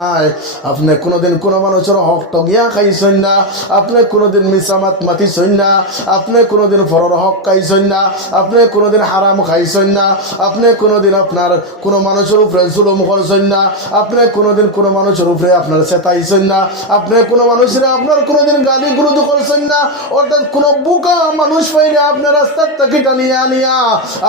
আপনি কোনোদিন কোনো মানুষের হক টগিয়া খাইছেন না, আপনি কোনোদিন মিসামাত মাতিছেন না, আপনি কোনোদিন ফরর হক খাইছেন না, আপনি কোনোদিন হারাম খাইছেন না, আপনি কোনোদিন আপনার কোনো মানুষের উপরে জুলুম করছেন না, আপনি কোনোদিন কোনো মানুষের উপরে আপনার চেতাইছেন না, আপনি কোনো মানুষের আপনার কোনোদিন গালি গুরুত্ব করছেন না। অর্থাৎ কোনো বুকা মানুষ পাইলে আপনার রাস্তার থেকে টানিয়া আনিয়া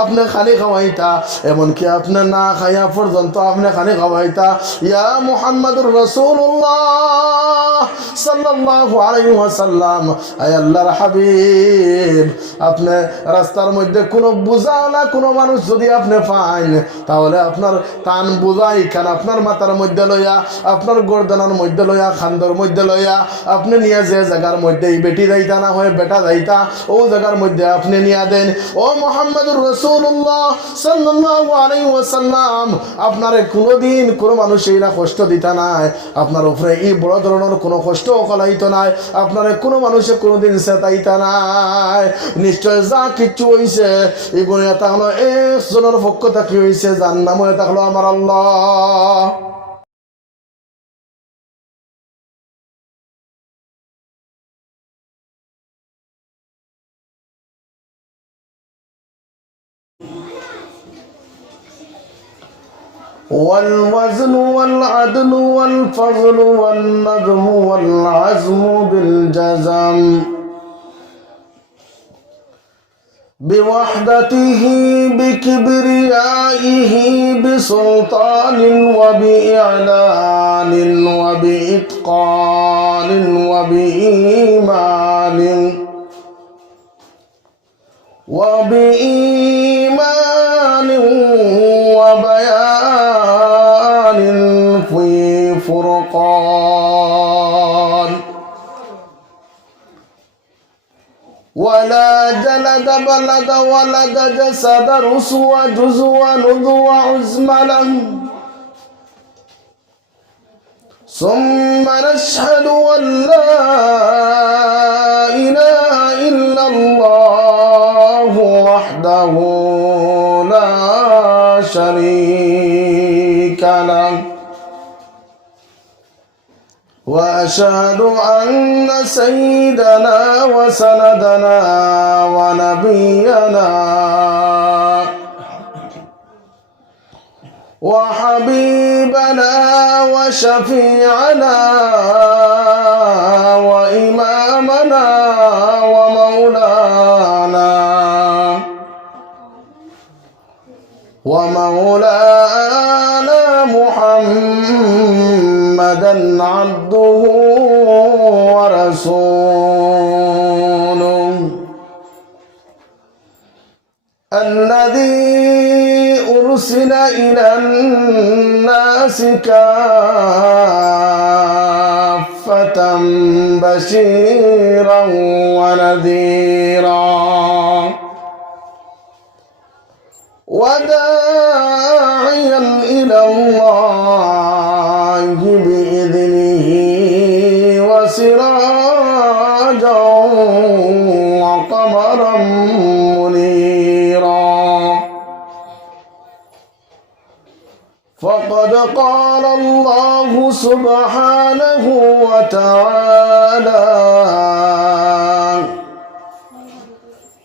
আপনি খালি খাওয়াইতা, এমনকি আপনি না খাইয়া পর্যন্ত আপনি খালি খাওয়াইতা ইয়া মুহাম্মাদুর রাসূলুল্লাহ সাল্লাল্লাহু আলাইহি ওয়াসাল্লাম, আয় আল্লাহর হাবিব, আপনি রাস্তার মধ্যে কোনো বুঝাওয়ালা কোনো মানুষ যদি আপনি পান, তাহলে আপনার টান বুঝাই খান আপনার মাথার মধ্যে লইয়া, আপনার গর্দনার মধ্যে লইয়া, খান্দর মধ্যে লইয়া আপনি নিয়ে যে জায়গার মধ্যে বেটি যাইতা না হয় বেটা যাইতা, ও জায়গার মধ্যে আপনি নিয়ে দেন। ও মুহাম্মাদুর রাসূলুল্লাহ সাল্লাল্লাহু আলাইহি ওয়াসাল্লাম, আপনারে কোনোদিন কোনো মানুষ এইরা কষ্ট দিতা নাই, আপনার উপরে এই বড় ধরনের কোনো কষ্ট কলাইতো নাই, আপনারে কোনো মানুষে কোনোদিন চেতাইতা নাই। নিশ্চয় যা কিচ্ছু হইছে এগুলো এটা হলো একজনের পক্ষ থেকে হইছে, যার নাম এটা হলো আমার আল্লাহ। والوزن والعدل والفضل والنظم والعزم بالجزم بوحدته بكبريائه بسلطان وبإعلان وبإتقان وبإيمان وبيان في فرقان. ولا جلد بلد ولد جسد رسوى جزوى نذوى عزم له. ثم نشهد أن لا إله إلا الله وحده لا شريك له، وأشهد أن سيدنا وسندنا ونبينا وحبيبنا وشفيعنا وإمامنا ومولانا محمدا عبده ورسوله الذي أرسل إلى الناس كافة بشيرا ونذيرا وداعيا إلى الله بإذنه وسراجا وقمرا منيرا. فقد قال الله سبحانه وتعالى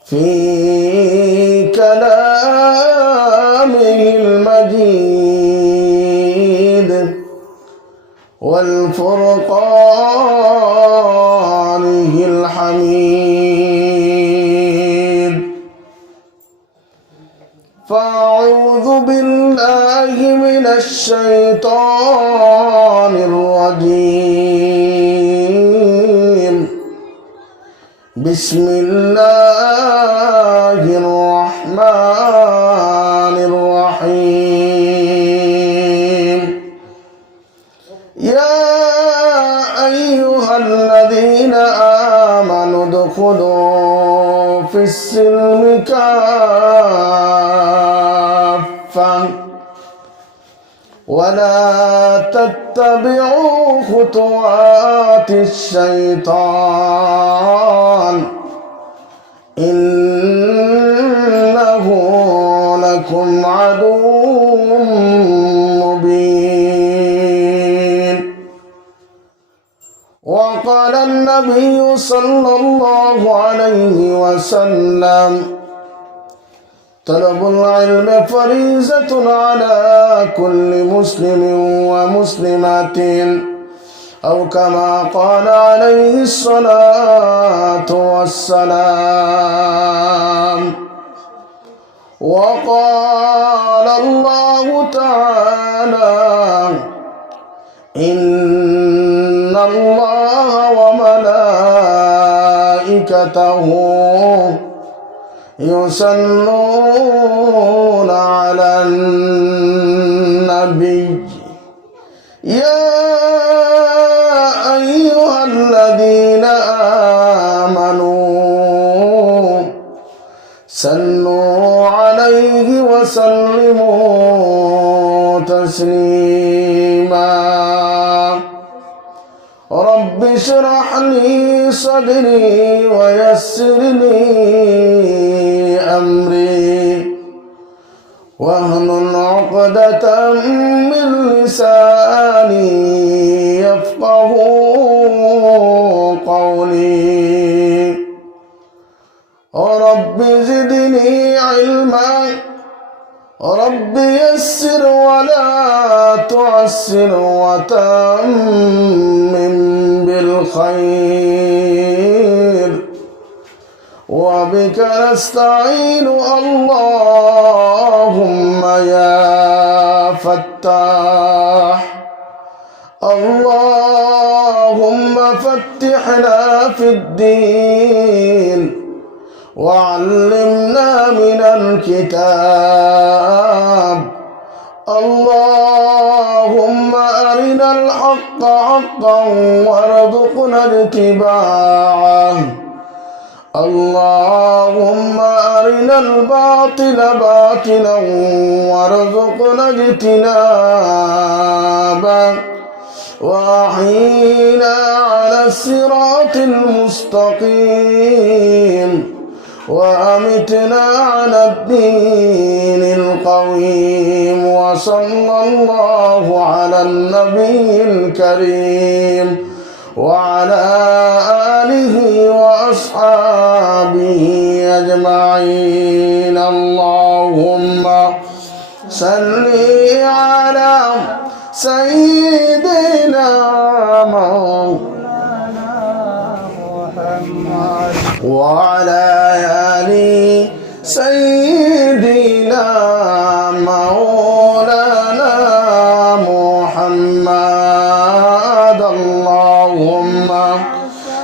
في كلامه المجيد والفرقانه الحميد. فأعوذ بالله من الشيطان الرجيم. بسم الله الرحمن الرحيم. يا أيها الذين آمنوا ادخلوا في السلم كافة ولا تتبعوا خطوات الشيطان إنه لكم عدو مبين. وقال النبي صلى الله عليه وسلم طلب العلم فريضة على كل مسلم ومسلمة أو كما قال عليه الصلاة والسلام. وقال الله تعالى إن الله وملائكته يصلون على النبي يا أيها الذين آمنوا صلوا عليه وسلموا تسليما. رب اشرح لي صدري ويسر لي أمري واحلل عقدة من لساني يفقه قولي. رب زدني علما رب يسر ولا تعسر وتمم بالخير وبك نستعين اللهم يا فتاح اللهم فتحنا في الدين وعلمنا من الكتاب اللهم أرنا الحق حقا وارزقنا اتباعه اللهم أرنا الباطل باطلا وارزقنا اجتنابه وأحينا على الصراط المستقيم وأمتنا على الدين القويم. وصلى الله على النبي الكريم وعلى آله وأصحابه أجمعين. اللهم صل على سيدنا مولانا محمد وعلى آل سيدنا مولانا محمد. اللهم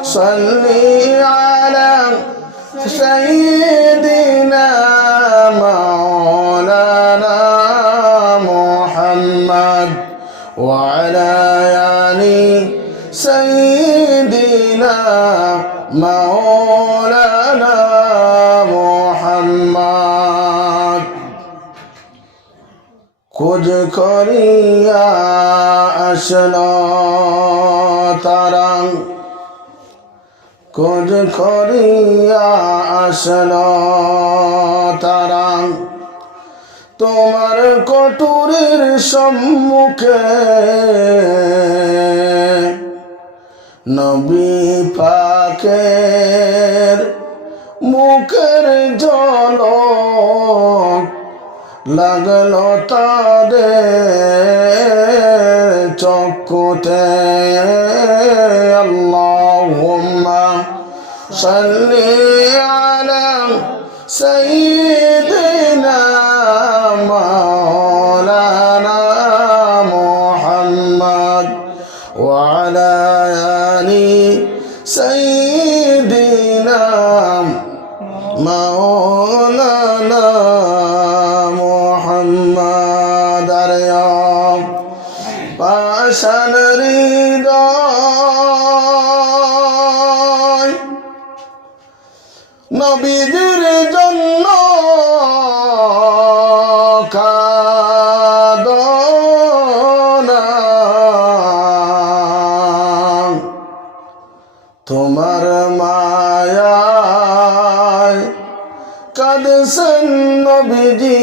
صل على سيدنا مولانا محمد وعلى آل سيدنا مولانا محمد. कुछ करिया আসলো তারা कुछ करिया আসলো তারা তোমার কটুরির সম্মুখে নবী পাকের মুখের ঝলক লাগলো তাদের চক্ষুতে। আল্লাহুম্মা সাল্লি আলা সাইয়্যিদিনা মাওলানা মুহাম্মদ ওয়া আলা আলি সাইয়্যিদিনা মাওলানা মুহাম্মদ। পাষাণ হৃদয় নবীজির জন্য কাঁদনা, তোমার মায়ায় কাঁদছেন নবীজি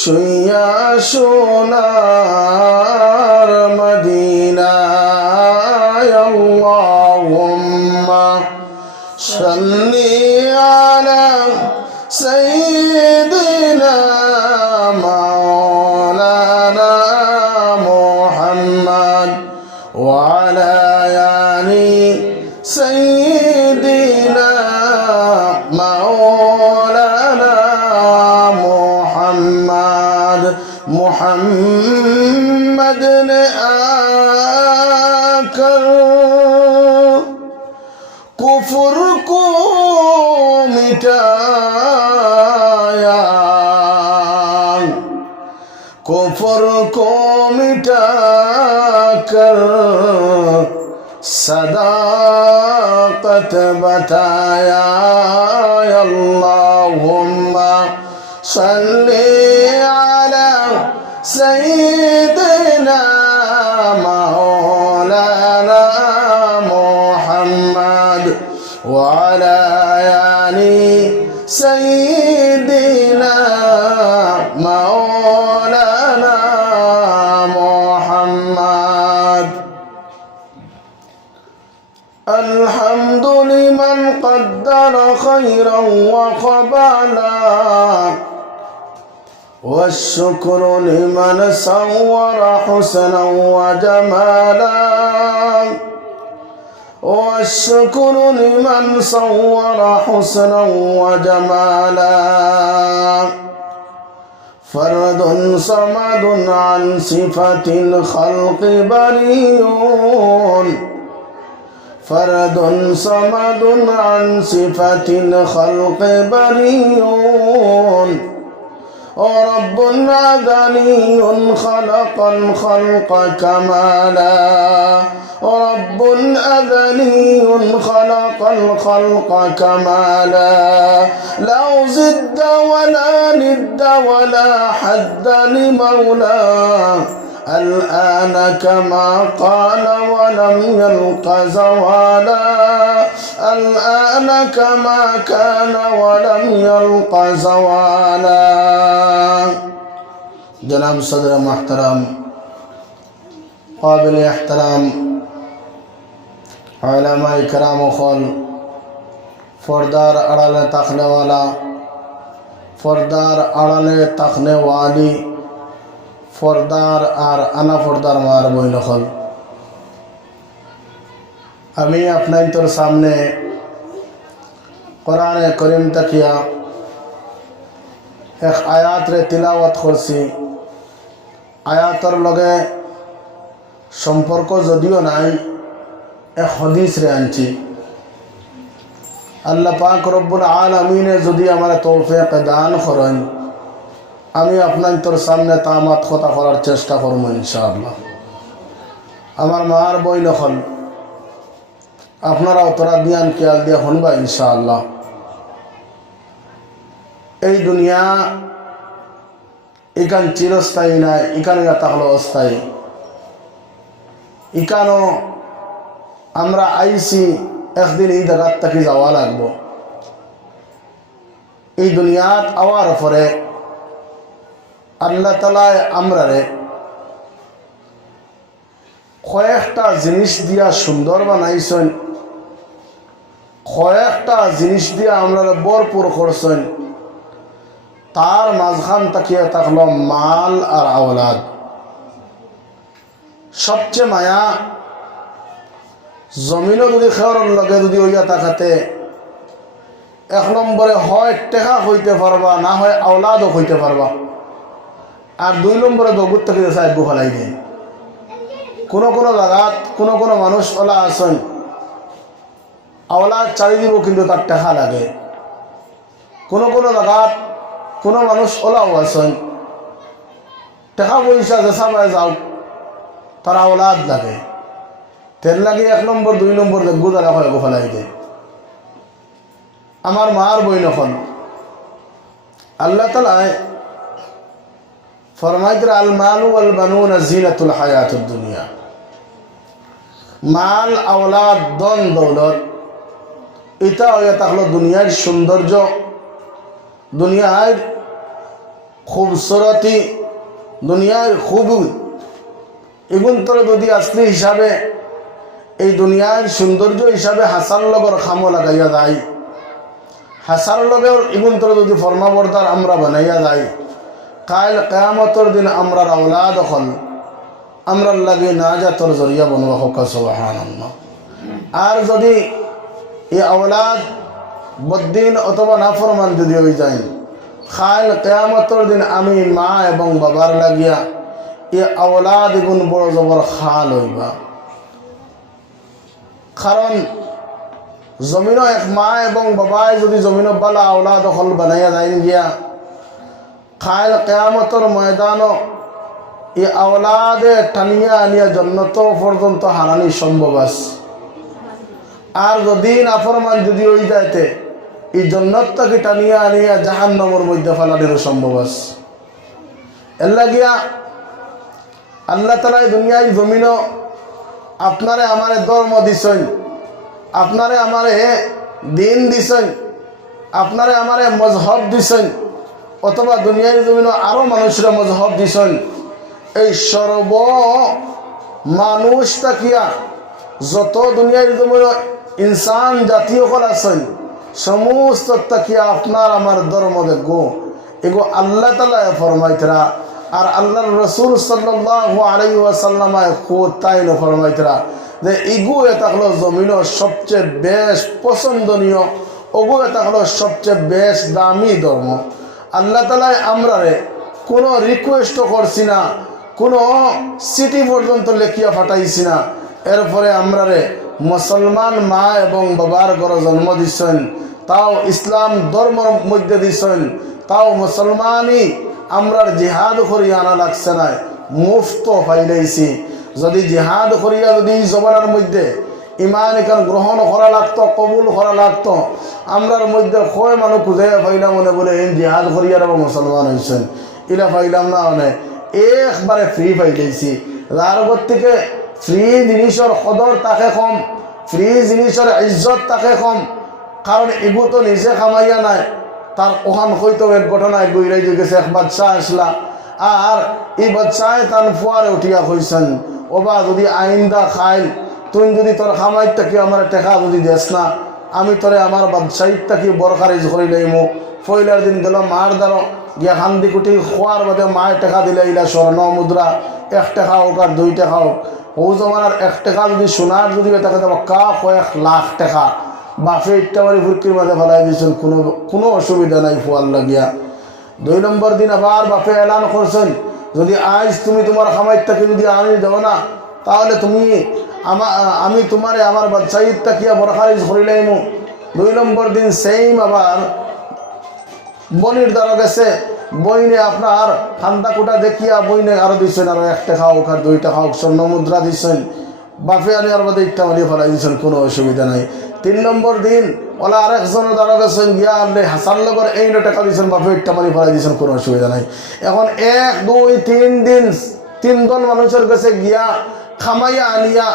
শুইয়া সোনার মদিনায়। आकर कुफ्र को मिटाया, कुफ्र को मिटाकर सदाकत बताया। अल्लाहुम्मा सल्ली अला सय्यिदिना मौलाना मुहम्मद व अला आलि सय्यिदिना मौलाना मुहम्मद। الحمد لمن قدر خيرا وقبلا، والشكر لمن صور حسنا وجمالا، والشكر لمن صور حسنا وجمالا. فرد صمد عن صفة الخلق بريء، فرد صمد عن صفة الخلق بريء. ورب أزلي خلق الخلق كمالا، ورب أزلي خلق الخلق كمالا. لا ضد ولا ند ولا حد لمولاه، الآن كما قال ولم يلق زوالا، الآن كما كان ولم يلق زوالا. جناب صدر محترم قابل احترام علماء کرام و خل فردار اڑالے تخنے والا فردار اڑالے تخنے والی ফরদার আর আনা ফরদার মার বই নকল, আমি আপনার সামনে কোরআনে করিম তাকিয়া এক আয়াত রে তিলাওয়াত করছি। আয়াতর লগে সম্পর্ক যদিও নাই, এক হাদিস রে আনছি। আল্লাহ পাক রব্বুল আলামিনে যদি আমার তৌফিক দান করেন, আমি আপনার সামনে তামাত কথা করার চেষ্টা করব ইনশাআল্লাহ। আমার মার বই নকল আপনারা তোরা দিয়ান খেয়াল দিয়ে শুনবা ইনশাআল্লাহ। এই দুনিয়া ইকান চিরস্থায়ী নাই, ইকানো এটা হলো অস্থায়ী। ইকানো আমরা আইছি, একদিন এই জায়গার থেকে যাওয়া লাগবো। এই দুনিয়াত আওয়ার পরে আল্লাহ তাআলা আমরারে কয়েকটা জিনিস দিয়া সুন্দর বানাইছেন, কয়েকটা জিনিস দিয়া আমরারে ভরপুর করছেন। তার মাঝখান তাকিয়ে থাকলো মাল আর আওলাদ। সবচেয়ে মায়া জমিনও যদি খেয়ার লগে যদি ওইয়া তাকাতে, এক নম্বরে হয় টেকা হইতে পারবা, না হয় আওলাদও হইতে পারবা। আর দুই নম্বরে দগুর থেকে সাহেব ফেলাই দেয়। কোনো কোনো জায়গাত কোনো কোনো মানুষ ওলা আছেন, আওলাদ চারি দিব কিন্তু তার টেকা লাগে। কোনো কোনো জায়গাত কোনো মানুষ ওলাও আছেন, টেকা পয়সা যেসা পায় যাও, তার আওলাদ লাগে। তেল লাগে এক নম্বর দুই নম্বর দেখবো তারা হয় ফেলাই দেয়। আমার মার বই নখন আল্লাহ তাআলা ফরমাইতে আল মালু ওয়াল বানুনা জিনাতুল হায়াতুদ দুনিয়া। মাল আওলাদ ধন দৌলত এটা হয়ে থাকলো দুনিয়ার সৌন্দর্য, দুনিয়ার খুবসুরতি, দুনিয়ার খুব। এগুন তোর যদি আসলি হিসাবে এই দুনিয়ার সৌন্দর্য হিসাবে হাসার লগর খামো লাগাইয়া যায়, হাসার লগের এগুন তোর যদি ফরমাবর্দার আমরা বানাইয়া যাই, কাল কিয়ামতের দিন আমরার আওলাদ হল আমরার লাগে নাজাতর জরিয়া বনবা হোক সুবহানাল্লাহ। আর যদি এই আওলাদ বদ্দিন অথবা নাফরমান যদি হয়ে যায়, কাল কিয়ামতের দিন আমি মা এবং বাবার লাগিয়া এ আওলাদ এগুন বড় জবর খাল হইবা। কারণ জমিন এক মা এবং বাবায় যদি জমিন বালা আওলাদ হল বানাইয়া যাইন গিয়া খাইল কেয়ামতর ময়দান এ আওলাদে টানিয়া আনিয়া জন্নত পর্যন্ত হারানি সম্ভব আছে। আর যদি নাফরমান যদি ওই যাইতে এই জন্নতটাকে টানিয়া আনিয়া জাহান্নামের মধ্যে ফেলানোর সম্ভব আছে। এর লাগিয়া আল্লাহ তাআলা দুনিয়ায় জমিন আপনারে আমারে ধর্ম দিছেন, আপনারে আমারে দিন দিছেন, আপনারে আমারে মজহব দিছেন, অথবা দুনিয়ার জমিন আরো মানুষরা মজহব দিছেন। এই সর্ব মানুষ তাকিয়া যত দুনিয়ার জমিন ইনসান জাতীয় কল আছেন সমস্ত তাকিয়া আপনার আমার ধর্ম দেখো এগো আল্লাহ তাআলা ফরমাইতরা আর আল্লাহর রাসূল সাল্লাল্লাহু আলাইহি ওয়াসাল্লাম খুদ তাইল ফরমাইতরা যে ইগু এটা হলো জমিনের সবচেয়ে বেশ পছন্দনীয়, ওগু এটা হলো সবচেয়ে বেশ দামি ধর্ম। আল্লাহ তাআলা আমরারে কোনো রিকোয়েস্ট করছি না, কোনো চিঠি পর্যন্ত লেখিয়া পাঠাইছি না, এরপরে আমরারে মুসলমান মা এবং বাবার ঘরে জন্ম দিচ্ছেন, তাও ইসলাম ধর্মের মধ্যে দিচ্ছেন, তাও মুসলমানই আমরার জিহাদ করিয়া আনা লাগছে না, মুফত পাইলেছি। যদি জিহাদ করিয়া যদি এই জমানার মধ্যে ইমান এখান গ্রহণ করা লাগতো, কবুল করা লাগতো, আমরার মধ্যে কয় মানুষ খুঁজাইয়া পাইলাম মনে বলে এই জিহাদ করিয়া এবং মুসলমান হয়েছেন, ইলা পাইলাম না মানে একবারে ফ্রি পাইলেছি। যার ঘর থেকে ফ্রি জিনিসের কদর তাকে কম, ফ্রি জিনিসের ইজ্জত তাকে কম, কারণ এগু তো নিজে খামাইয়া নাই। তার ওখান হয়তো এক ঘটনায় গইরাই যে গেছে এক বাচ্চা আসলা আর এই বাচ্চায় তার ফুয়ারে উঠিয়া কইছেন ওবা যদি আইন্দা খাইল তুই যদি তোর খামাইত থাকি আমার টেকা যদি দেস না আমি তোরে আমার বাদশাহিত থাকি বরখারিজ করি লাইমো। পয়লার দিন গেল মার দ্বারা গিয়া খান্দি কুটি খোয়ার বাদে মায়ের টেকা দিলে ইলা স্বর্ণ মুদ্রা 1 টাকা হোক আর 2 টাকা হোক, ও জমানার 1 টাকা যদি সোনার যদি তাকে দেবো কয়েক লাখ টাকা বাপে ইট্টাবাড়ি ফুরকির মাঝে ফেলাই দিয়েছেন, কোনো অসুবিধা নাই ফুয়ার লাগিয়া। 2 নম্বর দিন আবার বাপে এলান করছেন যদি আজ তুমি তোমার খামাইত থাকি যদি আনি দেও না তাহলে তুমি আমি তোমারে আমার বাদশাহিত তাকিয়া বরখারিজ করিলাইমু। 2 নম্বর দিন সেইম আবার বনির দ্বারা গেছে, বইনে আপনার ঠান্ডা কোটা দেখিয়া বইনে আরো দিচ্ছেন আরো 1 টাকা হোক আর 2 টাকা হোক স্বর্ণ মুদ্রা দিচ্ছেন, বাপে আনি আর বাদে ইট্টা মারিয়ে ফেলাই দিচ্ছেন, কোনো অসুবিধা নাই। 3 নম্বর দিন ওলা আরেকজনের দ্বারা গেছেন গিয়া আপনি হাসান লগর এই টাকা দিচ্ছেন, বাপে ইট্টা মারি ফেলাই দিচ্ছেন, কোনো অসুবিধা নাই। এখন 1 2 3 দিন 3 জন মানুষের কাছে গিয়া খামাইয়া আনিয়া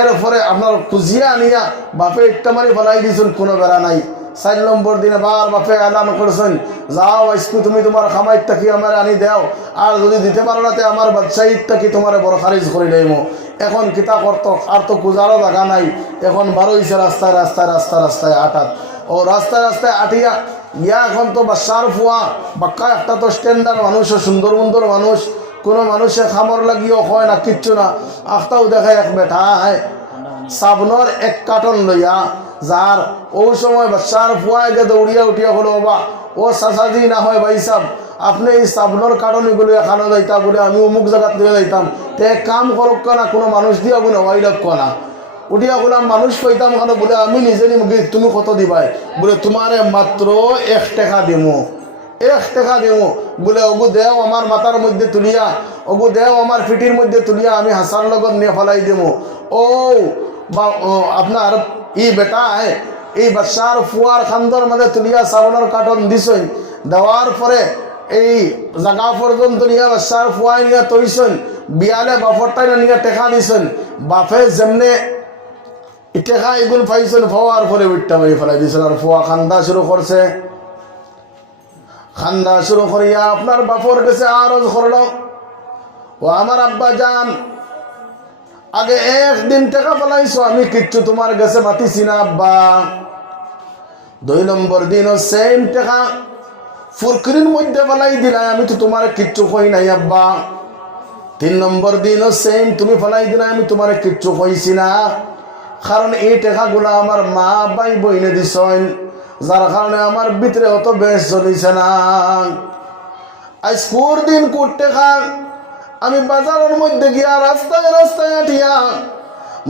এরপরে আপনার খুঁজিয়া আনিয়া বাপে ইট্টা মারি ফেলাই দিচ্ছেন, কোনো বেড়া নাই। 4 নম্বর দিন আবার বাপে এলান করছেন যাও আজকে তুমি তোমার খামাইত থাকি আমার আনি দেও, আর যদি দিতে পারো না আমার বাদশাহিত থাকি তোমার বরখারিজ করে লাইমো। এখন কিতা করতো আর তো পূজারও জায়গা নাই, এখন বারোইছে রাস্তায় রাস্তায় রাস্তায় রাস্তায় আটাত ও রাস্তায় রাস্তায় আটিয়া ইয়া এখন তো বাসার ফুয়া বাক্কা একটা তো স্ট্যান্ডার্ড মানুষ, সুন্দর সুন্দর মানুষ, কোনো মানুষে খামর লাগিও হয় না কিচ্ছু না। আখতাও দেখায় এক বেটা হ্যাঁ সাবনর 1 কার্টন লইয়া যার ওই সময় বাচ্চার ফুয়ায় গে দৌড়িয়া উঠিয়া হলো বাবা ও চাচাজি না হয় ভাই সাহেব আপনি এই সাবনর কারণ এগুলো এখানে যাইতাম বলে আমি অমুক জায়গাত দিয়ে যাইতাম, তে কাম করক না কোনো মানুষ দিয়া গুলো ওয়াইলক না উঠিয়া বললাম মানুষ পাইতাম কেন বলে আমি নিজে নিমগে তুমি কত দিবাই বলে তোমারে মাত্র 1 টাকা দিমো, 1 টাকা দিমো বলে ওগু দেও আমার মাথার মধ্যে তুলিয়া, ওগু দেও আমার পিঠির মধ্যে তুলিয়া আমি হাসার লগত নিয়ে ফেলাই দিমো। ও বা আপনার ই বেটা এই বাচ্চার ফুয়ার খান্দর মধ্যে তুলিয়া সাবনের কার্টন দিছেন, দেওয়ার পরে এই জায়গা পর্যন্ত নিয়ে বাচ্চার ফুয়াই নিয়ে তৈছেন, বিয়ালে বাপরটাই নিয়ে টেকা দিছেন, বাপে যেমনে টেকা এগুলো পাইছেন ফাওয়ার পরে উঠটা মারি ফেলাই দিয়েছেন। আর ফুয়া খান্দা শুরু করছে, খান্দা শুরু করিয়া আপনার বাপর কাছে আরজ করল ও আমার আব্বা যান আগে 1 দিন টাকা পালাইছো আমি কিচ্ছু তোমার কাছে মাতিছি না আব্বা। 2 নম্বর দিনও সেম টাকা ফুরকুরির মধ্যে পালাই দিলাই আমি তো তোমার কিচ্ছু কই নাই আব্বা। 3 নম্বর দিনও সেম তুমি পালাই দিলাই আমি তোমার কিচ্ছু কইছি না, কারণ এই টাকাগুলো আমার মা ভাই বইনে দিছেন, যার কারণে আমার ভিতরে অত বেশ চলিছে না। আজ কোর দিন কোর টাকা আমি বাজারের মধ্যে গিয়া রাস্তায় রাস্তায় হাঁটিয়া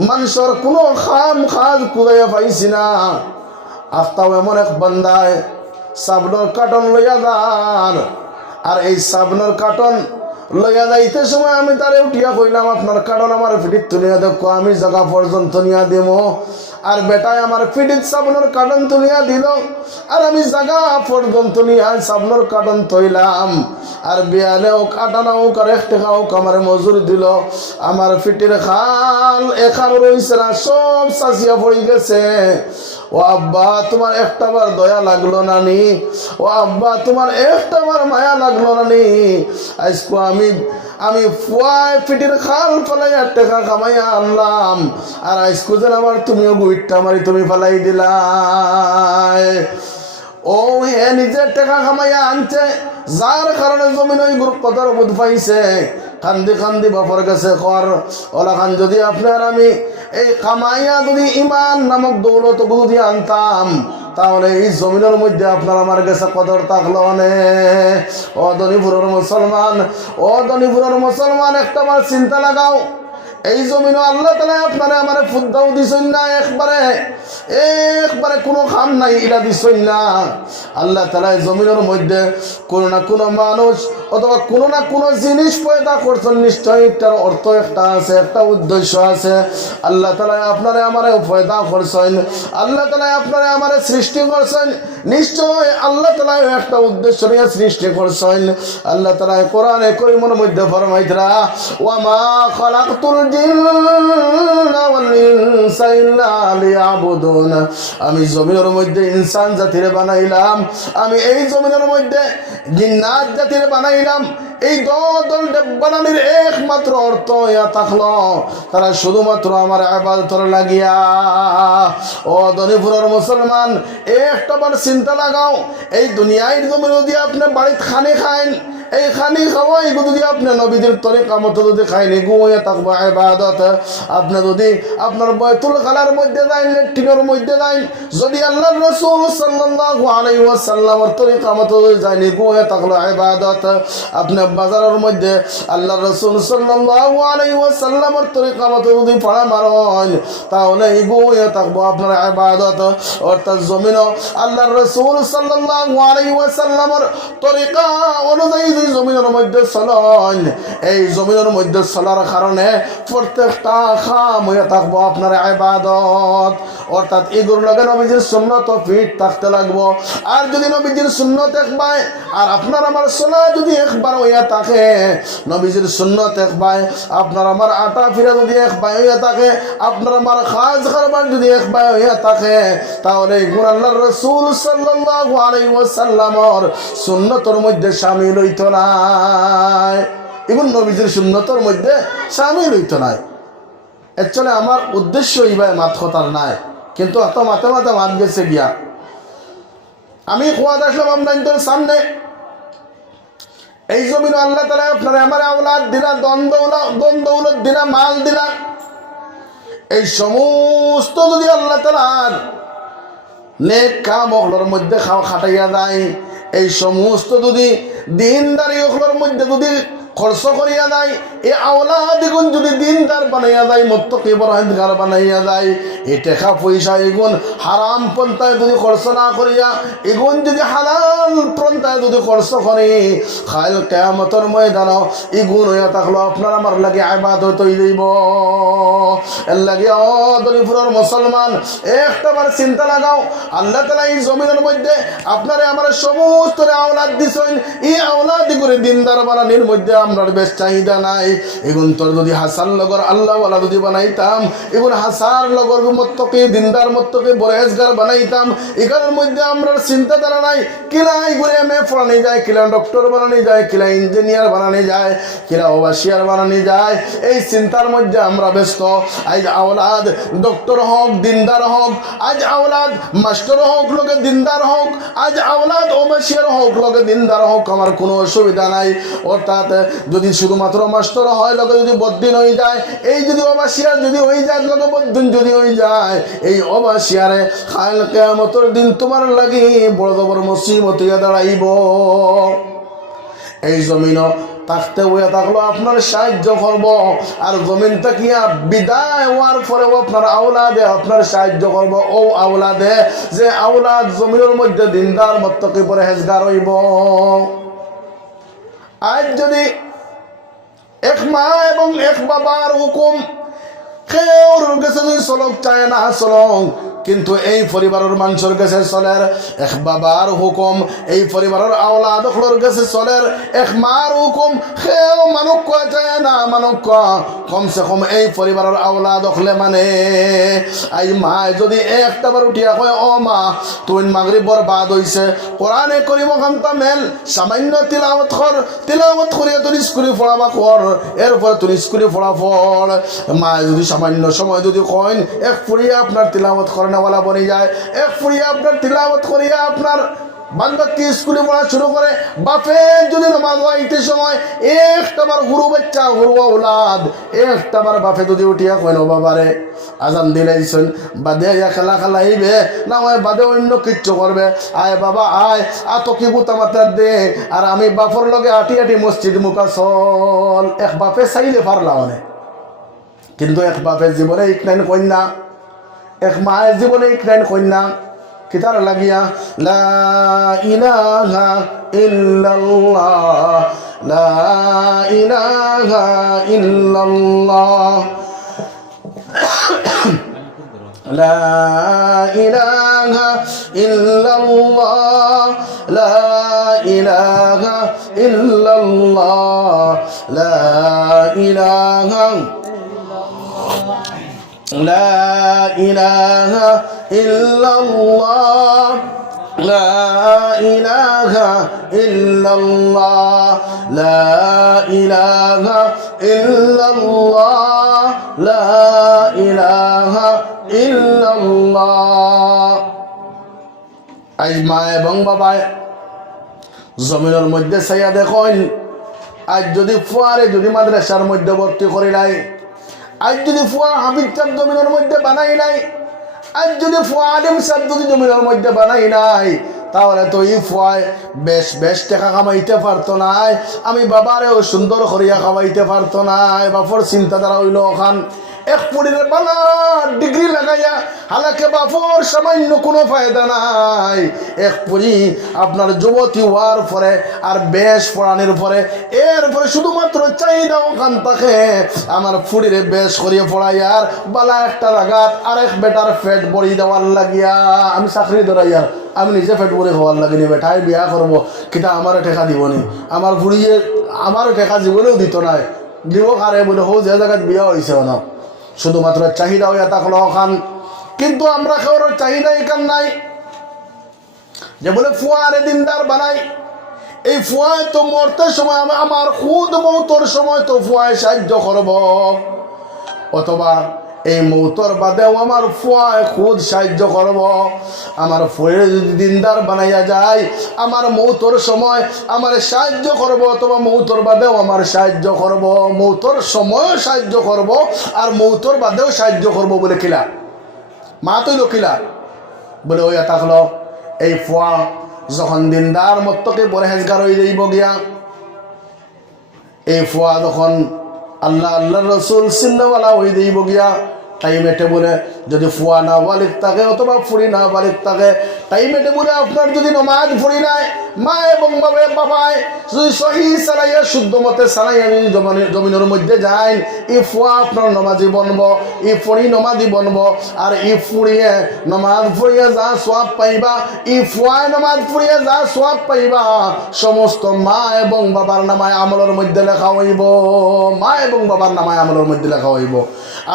মানুষের কোনো খাম খাজ কুড়াইয়া পাইছি না। আস্তাও এমন এক বান্দায় সাবনের কার্টন লইয়া যান, আর এই সাবনের কার্টন লইয়া যাইতে সময় আমি তারে উঠিয়া কইলাম, আপনার কার্টন আমার ফিটিত তুলিয়া দেখো, আমি জায়গা পর্যন্ত নিয়া দেব। আর বেটায় আমার ফিটিত সাবনের কার্টন তুলিয়া দিল, আর আমি জায়গা পর্যন্ত নিয়ে সাবনের কার্টন তৈলাম। আর বিয়ালে হোক, আটানা হোক, আর 1 টাকা হোক আমার মজুরি দিল। আমার ফিটির খাল এখান রয়েছে না, সব সাঁচিয়া পড়ে গেছে। ও আব্বা, তোমার একটাবার দয়া লাগলো না নি? ও আব্বা, তোমার একটাবার মায়া লাগলো না নি? আজকে আমি ফুয়ায় ফিটির খাল ফেলাই 1 টাকা কামাইয়া আনলাম, আর আজকে যেন আমার তুমিও গুইটটা মারি তুমি ফেলাই দিলাই। ও হে নিজের টাকা কামাইয়া আনছে, যার কারণে জমিন ওই গ্রুপ কথার বোধ পাইছে। কান্দি কান্দি বাপর কাছে কর ওলা খান, যদি আপনার আমি এই কামাইয়া যদি ইমান নামক দৌলত যদি আনতাম, তাহলে এই জমিনের মধ্যে আপনার আমার কাছে কদর থাকলো নে। ও ধনীপুরের মুসলমান, ও ধনীপুরের মুসলমান, একটা বার চিন্তা লাগাও। এই জমিনও আল্লাহ তাআলা আপনারে আমারে ফুদ্দাও দিছেন না, একবারে কোনো খাম নাই ইলা দিছেন না। আল্লাহ তাআলা এই জমিনের মধ্যে কোনো না কোনো মানুষ অথবা কোনো না কোনো জিনিস পয়দা করছেন, নিশ্চয়ই একটার অর্থ একটা আছে, একটা উদ্দেশ্য আছে। আল্লাহ তাআলা আপনারে আমারে পয়দা করছেন, আল্লাহ তাআলা আপনারে আমারে সৃষ্টি করছেন, নিশ্চয় আল্লাহ তাআলা একটা উদ্দেশ্য নিয়ে সৃষ্টি করছেন। আল্লাহ তাআলা কোরআনে কারীমের মধ্যে ফরমাইতরা, ওয়া মা খালাকতুল জিন্না ওয়াল ইনসা ইল্লা লিয়াবুদুন। আমি জমিনের মধ্যে ইনসান জাতিরে বানাইলাম, আমি এই জমিনের মধ্যে জিন্নাত জাতিরে বানাইলাম। এই দল বানানির একমাত্র অর্থ ইয়া থাকলো, তারা শুধুমাত্র আমার ইবাদতের লাগিয়া। ও ধনীপুরের মুসলমান, একটাবার চিন্তা লাগাও, এই দুনিয়ার জমিন যদি আপনি বাড়িতে খানি খাইন, এই খানি খাওয়া এগুলো যদি আপনি নবীদের তরিকা মতো যদি খাইনি গুয়ে থাকবো ইবাদত। আপনি যদি আপনার বাইতুল খালার মধ্যে যাইন, লেট্রিনের মধ্যে যাইন, যদি আল্লাহর রাসূল সাল্লাল্লাহু আলাইহি ওয়াসাল্লামের তরিকা মতো যাইনি গুয়ে থাকলো ইবাদত। আপনি বাজারের মধ্যে আল্লাহর রাসূল সাল্লাল্লাহু আলাইহি ওয়াসাল্লামের তরিকা মতো যদি পড়া মারেন, তাহলে এই গুয়ে থাকবো আপনার ইবাদত। অর্থাৎ জমিনও আল্লাহর রাসূল সাল্লাল্লাহু আলাইহি ওয়াসাল্লামের তরিকা অনুযায়ী জমিনের মধ্যে চলেন, এই জমিনের মধ্যে চলার কারণে প্রত্যেকটা খাম হয়ে থাকবো আপনার ইবাদত। অর্থাৎ এগুলোর লগে নবীজির সুন্নত ফিট থাকতে লাগবো। আর যদি নবীজির সুন্নত একবার আর আপনার আমার চলা যদি একবার হইয়া থাকে, নবীজির সুন্নত একবার আপনার আমার আটা ফিরা যদি একবার হইয়া থাকে, আপনার আমার খাজ কারবার যদি একবার হইয়া থাকে, তাহলে এগুলো আল্লাহর রাসূল সাল্লাল্লাহু আলাইহি ওয়াসাল্লামের সুন্নতের মধ্যে শামিল হইতো নাই। এগুলো নবীজির সুন্নতের মধ্যে শামিল হইতো নাই। অ্যাকচুয়ালি আমার উদ্দেশ্য এইভাবে মাত কথার নাই, কিন্তু এত মাথা মাত গেছে গিয়া। আমি খোয়াদ আসলাম আপনার সামনে, এই জমিন আল্লাহ তাআলা আপনারা আমার আওলাদ দিলা, দৌলত দিলা, মাল দিলা, এই সমস্ত যদি আল্লাহ তাআলার নেক কাম ওগুলোর মধ্যে খাটাইয়া যায়, এই সমস্ত যদি দিনদারি ওগুলোর মধ্যে যদি খরচ করিয়া যায়, এই আওলাদ এগুন যদি দিনদার বানাইয়া যায়, মুত্তাকি পরহেজগার বানাইয়া যায়, এই টাকা পয়সা এগুন হারাম পন্থায় যদি খরচ না করিয়া এগুন যদি হালাল পন্থায় যদি খরচ করে, কাল কিয়ামতের ময়দানে এগুন হইয়া থাকলো আপনার আমার লাগে ইবাদত হই যাইব। এর লাগে ও ধনীপুরের মুসলমান, একটাবার চিন্তা লাগাও, আল্লাহ তাআলা এই জমিনের মধ্যে আপনারে আমার সমস্ত আওলাদ দিছেন, এই আওলাদ করে দিনদার বানানির মধ্যে আমরা বেশ চাহিদা নাই। এগুন তোর যদি হাসান লগর আল্লাহ ওয়ালা যদি বানাইতাম, এগুন হাসার লগর মুত্তাকি দিনদার মুত্তাকি পরহেজগার বানাইতাম, এগুলোর মধ্যে আমরা চিন্তাধারা নাই। কিলা এগুলো এমএ পড়ানি যায়, কিলা ডক্টর বানানি যায়, কিলা ইঞ্জিনিয়ার বানানি যায়, কিলা ওভাসিয়ার বানানি যায়, এই চিন্তার মধ্যে আমরা ব্যস্ত। আজ আওলাদ ডক্টর হোক, দিনদার হোক, আজ আওলাদ মাস্টার হোক লোকে দিনদার হোক, আজ আওলাদ ওভাসিয়ার হোক লোকে দিনদার হোক, আমার কোনো অসুবিধা নাই। অর্থাৎ যদি শুধুমাত্র মাস্টার হয় লোকে যদি বদ্দিন হয়ে যায়, এই যদি ওভাসিয়ার যদি হয়ে যায় লোকে বদ্দিন যদি হয়ে যায়, এই ওভাসিয়ারে কাল কিয়ামতের দিন তোমার লাগি বড় বড় মুসিবত হইয়া দাঁড়াইব। এই জমিন থাকতে হইয়া থাকলো আপনার সাহায্য করব, আর জমিন তাকিয়া বিদায় হওয়ার পরেও আপনার আওলাদে আপনার সাহায্য করব। ও আওলাদে যে আওলাদ জমিনের মধ্যে দিনদার মুত্তাকি পরহেজগার হইব। আজ যদি এক মা এবং এক বাবার হুকুম কেউর কাছে যদি চলক চায় না চলক, কিন্তু এই পরিবারের মানুষের কাছে চলের এক বাবার হুকুম, এই পরিবারের আওলাদ হলোর কাছে চলের এক মার হুকুম। কেউ মানুষ চায় না মানুষ কমসে কম এই পরিবারের আওলাদ হলে মানে এই মা যদি একটাবার উঠিয়া কয় ও মা তুই মাগরিব বরবাদ হইছে, কোরআনে করিম খান্তা মেল সামান্য তিলাওয়াত করিয়া তুই স্কুলে পড়াবা কর, এরপরে তুই স্কুলে পড়া পড়। মা যদি সামান্য সময় যদি কইন এক ফুরিয়া আপনার তিলাওয়াত করেন ওয়ালা বনে যায়, এক ফুরিয়া আপনার তিলাওয়াত করিয়া আপনার বান্দাকে স্কুলে পড়া শুরু করে। বাপে যদি নামাজ আইতে সময় একটাবার হুরু বাচ্চা হুরু আওলাদ একটাবার বাপে যদি উঠিয়া কইন বাবারে আজান দিলাইছেন বাদে খেলা খেলাইবে না হয় বাদে অন্য কিচ্ছু করবে, আয় বাবা আয় আত কি বুতা মাতার দে, আর আমি বাপর লগে আটি আটি মসজিদ মুখা চল। এক বাপে চাইলে পারলা অনেক, কিন্তু এক বাপের জীবনে ইকনাইন কন্যা, এক মায়ের জীবনে ইকনাইন কন্যা কিতার লাগিয়া লা ইলাহা ইল্লাল্লাহ লা ইলাহা ইল্লাল্লাহ লা ইলাহা ইল্লাল্লাহ লা ইলাহা ইল্লাল্লাহ লা ইলাহা لا إله إلا الله لا إله إلا الله لا إله إلا الله لا إله إلا الله। আজ মা এবং বাবায় জমিনের মধ্যে চাইয়া দেখুন, আজ যদি ফুয়ারে যদি মাদ্রাসার মধ্যে ভর্তি করি নাই, আজ যদি ফুয়া হাবিব সাহেব জমিনের মধ্যে বানাই নাই, আজ যদি ফুয়া আলিম সাহেব যদি জমিনের মধ্যে বানাই নাই, তাহলে তো এই ফুয়ায় বেশ বেশ টাকা কামাইতে পারতো নাই, আমি বাবারেও সুন্দর করিয়া খাওয়াইতে পারতো নাই। বাপর চিন্তাধারা হইল ওখান এক পুরীর বালা ডিগ্রি লাগাইয়া হালাকে বাপর সামান্য কোনো ফায়দা নাই। এক পুরি আপনার যুবতী হওয়ার পরে আর বেশ পড়ানোর পরে এরপরে শুধুমাত্র চাহিদা ওখান থাকে আমার ফুড়িরে বেশ করিয়ে পড়াইয়ার বালা একটা লাগাত আরেক বেটার ফেট বড়ি দেওয়ার লাগিয়া আমি চাকরি ধরাইয়ার আমি নিজে ফেট বড়ি খাওয়ার লাগিনি, বেটাই বিয়া করবো কিন্তু আমারও টেকা দিবনি, আমার ফুড়িয়ে আমারও টেকা জীবনেও দিত নাই, দিব কারে বলে হো যে জায়গায় বিয়া হয়েছে না, শুধুমাত্র চাহিদা হইয়া থাকলো ওখান। কিন্তু আমরা কেউ চাহিদা এখান নাই যে বলে ফুয়ারে দিনদার বানাই। এই ফুয়ায় তো মরতে সময় আমার খুদ মৌতর সময় তো ফুয়ায় সাহায্য করব, অথবা এই মৌতর বাদেও আমার ফুয়ায় খুদ সাহায্য করব। আমার ফুয়ের যদি দিনদার বানাইয়া যায় আমার মৌতর সময় আমার সাহায্য করব, অথবা মৌতর বাদেও আমার সাহায্য করব, মৌতর সময়ও সাহায্য করব আর মৌতর বাদেও সাহায্য করব বলে কিলা মা তৈল কিলা বলে ওই থাকলো। এই ফুয়া যখন দিনদার মত্তকে পরহেজগার হয়ে যাইব গিয়া, এই ফুয়া যখন আল্লাহ আল্লাহ রসুল সিন্নাওয়ালা হয়ে যাইব গিয়া, টাইমে টেবুলে যদি ফুয়া না বালিক থাকে অথবা ফুড়ি না বালিক থাকে, টাইমে টেবুলে আপনার যদি নমাজ ফুড়ি নাই মা এবং বাবায় যদি সহি চালাইয়া শুদ্ধ মতে চালাইয়া যদি জমিনের মধ্যে যায়, ই ফুয়া আপনার নমাজি বনব, ই ফুড়ি নমাজি বনব, আর ই ফুড়িয়ে নমাজ ফুড়িয়ে যা সোয়াব পাইবা, ই ফুয়ায় নমাজ ফুড়িয়ে যা সোয়াব পাইবা সমস্ত মা এবং বাবার নামায় আমলের মধ্যে লেখা হইব, মা এবং বাবার নামায় আমলের মধ্যে লেখা হইব।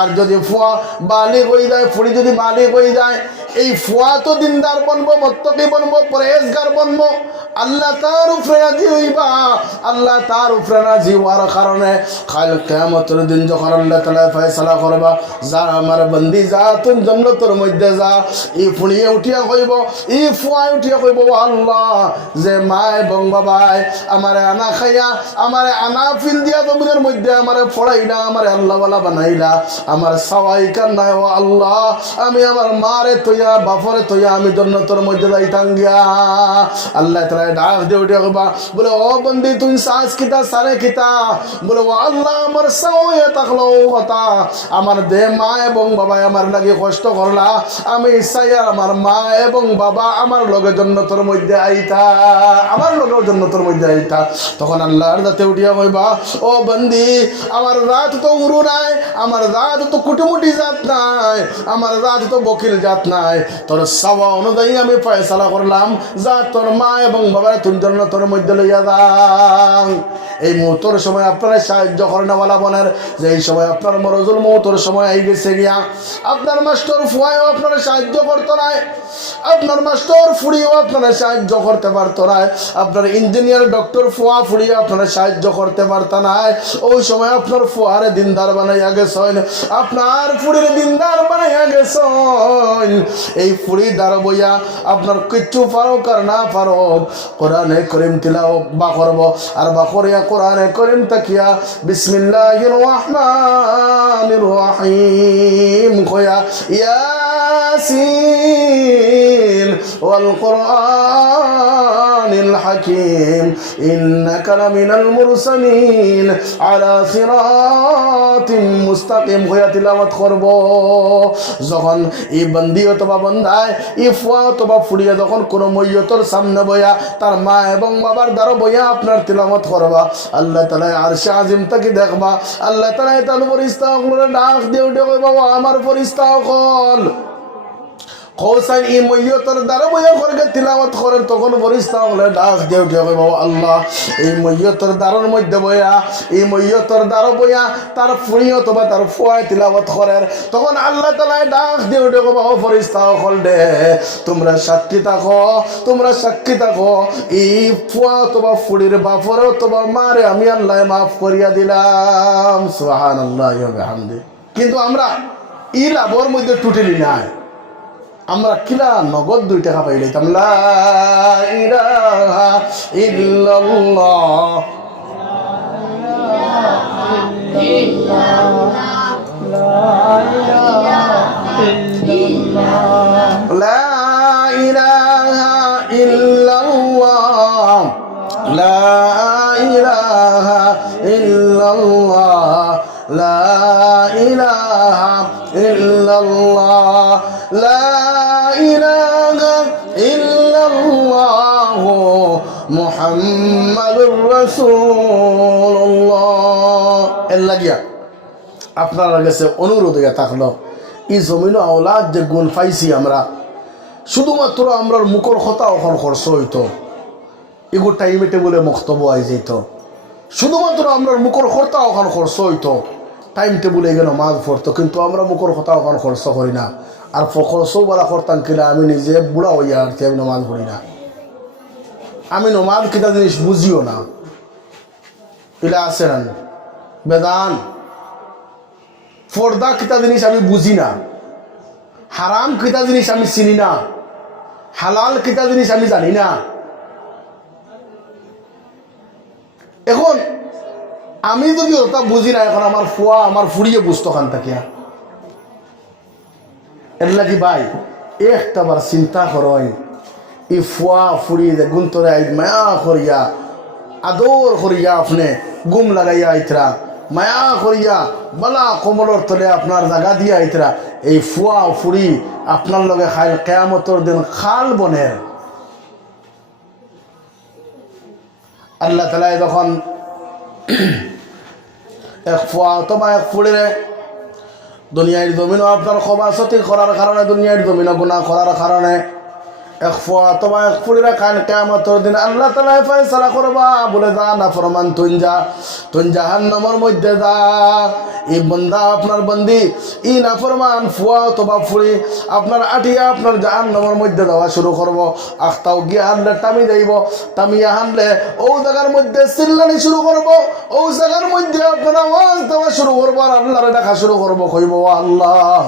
আর যদি ফুয়া বালিগ হয়ে যায়, ফুড়ি যদি বালিগ হয়ে যায়, এই ফুয়া তো দিনদার বনবো, মত্তকি বনবো, পরহেজগার বনবো, আল্লাহ তার উপরে রাজি হইবা। আল্লাহ তার উপরে রাজি হওয়ার কারণে কাল কিয়ামতের দিন যখন আল্লাহ তাআলা ফয়সালা করবা, যা আমার বন্দি যা তুই জান্নাতের মধ্যে যা, এই ফুড়িয়ে উঠিয়া কইব, এই ফুয়ায় উঠিয়া কইব আল্লাহ যে মা এবং বাবায় আমারে আনা খাইয়া আমারে আনা ফিল দিয়া জমিনের মধ্যে আমারে পড়াইলা, আমারে আল্লাহওয়ালা বানাইলা, আমার সবাই কান্নায় ও আল্লাহ আমি আমার মারে তৈয়া বাপরে তৈয়া আমি জান্নাতের মধ্যে যাইতাম গিয়া। আল্লাহ তাআলা তালায় ডাক দিয়ে উঠে কইবা বলে ও বন্দি তুই সাজ কিতা সারে কিতা বলে ও আল্লাহ আমার সাওয়ে তাকলো কথা আমার দে মা এবং বাবা আমার লাগে কষ্ট করলা আমি চাই আমার মা এবং বাবা আমার লগে জন্নতের মধ্যে আইতা আমার লগে জন্নতের মধ্যে আইতা তখন আল্লাহর দাতে উঠিয়া কইবা ও বন্দি আমার রাত তো উরু নাই আমার রাত তো কুটুমুটি জাত নাই আমার রাত তো বকিল জাত নাই তোর সাওয়া অনুযায়ী আমি ফয়সালা করলাম যা তোর মা এবং বাবার তুই জন্নতের মধ্যে লইয়া যাও এই মুহূর্তের সময় আপনারা সাহায্য করেন ওয়ালা বলেন যে এই সময় আপনার মরজুল মুহূর্তের সময় আই গেছে গিয়া আপনার মাস্টার ফুয়াও আপনারা সাহায্য করতো না আপনার মাস্টার ফুড়িও আপনারা সাহায্য করতে পারতো না আপনার ইঞ্জিনিয়ার ডক্টর ফুয়া ফুড়িও আপনারা সাহায্য করতে পারতো না ওই সময় আপনার ফুয়ারে দিনদার বানাইয়া গেছেন আপনার ফুড়ির দিনদার বানাইয়া গেছেন এই ফুড়ি দাঁড় বইয়া আপনার কিচ্ছু পারো কার না পারো কোরআনে করিম তিলাও বা করব আর বা করিয়া কোরআনে করিম তাকিয়া বিসমিল্লাহির রহমানির রহিম কয়া ইয়াসিন ওয়াল কোরআনিল হাকিম ইন্নাকা লামিনাল মুরসালিন আলা সিরাতিম মুস্তাকিম কয়া তিলাওয়াত করব যখন এই বন্দি অথবা বন্দায় ই ফুয়া অথবা ফুড়িয়া যখন কোনো মইয়তর সামনে বইয়া তার মা এবং বাবার দ্বারা বইয়া আপনার তিলাওয়াত করবা আল্লাহ তাআলা আরশে আজিম তাকে দেখবা আল্লাহ তাআলা তার ফেরেশতা গুলো ডাক দিয়ে উঠে কইবা আমার ফেরেশতা কল কৌসান ই মইয়তর দ্বারা বইয়া করে তিলাওয়াত করেন তখন ফেরেশতা গুলো ডাক দিয়ে উঠে কইবা আল্লাহ এই মইয়তর দ্বারার মধ্যে বইয়া এই মইয়তর দ্বারা বইয়া তার ফুড়ি অথবা তার ফুয়ায় তিলাওয়াত করেন তখন আল্লাহ তাআলা ডাক দিয়ে উঠে কইবা ও ফেরেশতা কল দে তোমরা সাক্ষী থাকো এই ফুয়া অথবা ফুড়ির বাপর অথবা মারে আমি আল্লাহ মাফ করিয়া দিলাম সুবহানাল্লাহ ওয়া বিহামদি কিন্তু আমরা ই লাভর মধ্যে টুটেলি নাই আমরা কিলা নগদ 2 টাকা পাই লইতাম লা ইলাহা ইল্লাল্লাহ লা ইলাহা ইল্লাল্লাহ লা ইলাহা ইল্লাল্লাহ লা ইলাহা ইল্লাল্লাহ লা ইলাহা ইল্লাল্লাহ মুহাম্মাদুর রাসূলুল্লাহ এর লাগিয়া আপনার কাছে অনুরোধ হইয়া থাকলো এই জমিন আওলাদ যে গুণ পাইছি আমরা শুধুমাত্র আমরা মুখর কথা ওখান খরচ হইতো এগো টাইমে টেবলে বক্তব্য আই যেত শুধুমাত্র আমরা মুখর কথা ওখান খরচ হইতো টাইম টেবুলে এগুলো মাছ পড়তো কিন্তু আমরা মুখর কথা ওখান খরচ করি না আর খরচও বলা করতাম কিনা আমি নিজে বুড়া হইয়া আর আমি নমাজ পড়ি না আমি নমাজ কিতা জিনিস বুঝিও না এলা আছে না বেদান পর্দা কিতা জিনিস আমি বুঝি না হারাম কিতা জিনিস আমি চিনি না হালাল কিতা জিনিস আমি জানি না এখন আমি যদি ওটা বুঝি না এখন আমার ফুয়া আমার ফুড়িয়ে বুঝতো খান থাকিয়া এর লাগি ভাই একটা বার চিন্তা করেন ই ফুয়া ফুড়ি গুন্তরে আই মায়া করিয়া আদর করিয়া আপনি গুম লাগাইয়া আইতরা মায়া করিয়া বলা কমলর তলে আপনার জায়গা দিয়া আইতরা এই ফুয়া ফুড়ি আপনার লগে খাই কেয়ামতর দিন খাল বনের আল্লাহ তাআলা যখন এক ফুয়া অথবা এক ফুড়িরে দুনিয়ার জমিনও আপনার খবাসতি করার কারণে দুনিয়ার জমিনও গুনাহ করার কারণে এক ফুয়া অথবা এক ফুড়িরা খান কিয়ামতের দিন আল্লাহ তাআলা ফয়সালা করবা বলে যা না ফরমান তুই জাহান্নামের মধ্যে যা এই বান্দা আপনার বন্দি ই না ফরমান ফুয়া অথবা ফুড়ি আপনার আটিয়া আপনার জাহান্নামের মধ্যে যাওয়া শুরু করব আখতাও গিয়ে হানলে টামি যাইব টামিয়া হানলে ও জায়গার মধ্যে চিল্লানি শুরু করব ও জায়গার মধ্যে আপনার আওয়াজ দেওয়া শুরু করবো আর আল্লাহরে ডাকা শুরু করবো কইব আল্লাহ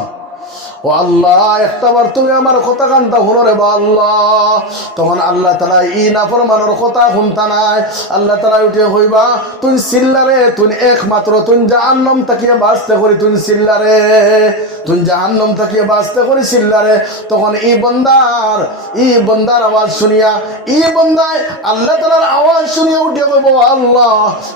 ও আল্লাহ একটাবার তুমি আমার কথা কানতা শুনো রে বা আল্লাহ। তখন আল্লাহ তাআলা ই নাফরমানের কথা শুনতা নাই। আল্লাহ তাআলা উঠে হইবা তুই সিল্লারে, তুই একমাত্র তুই জাহান্নাম তাকিয়ে বাঁচতে করি, তুই সিল্লারে, তুই জাহান্নাম তাকিয়ে বাঁচতে করি সিল্লারে। তখন এই বন্দার আওয়াজ শুনিয়া, এই বন্দায় আল্লাহ তাআলার আওয়াজ শুনিয়া উঠে কইব আল্লাহ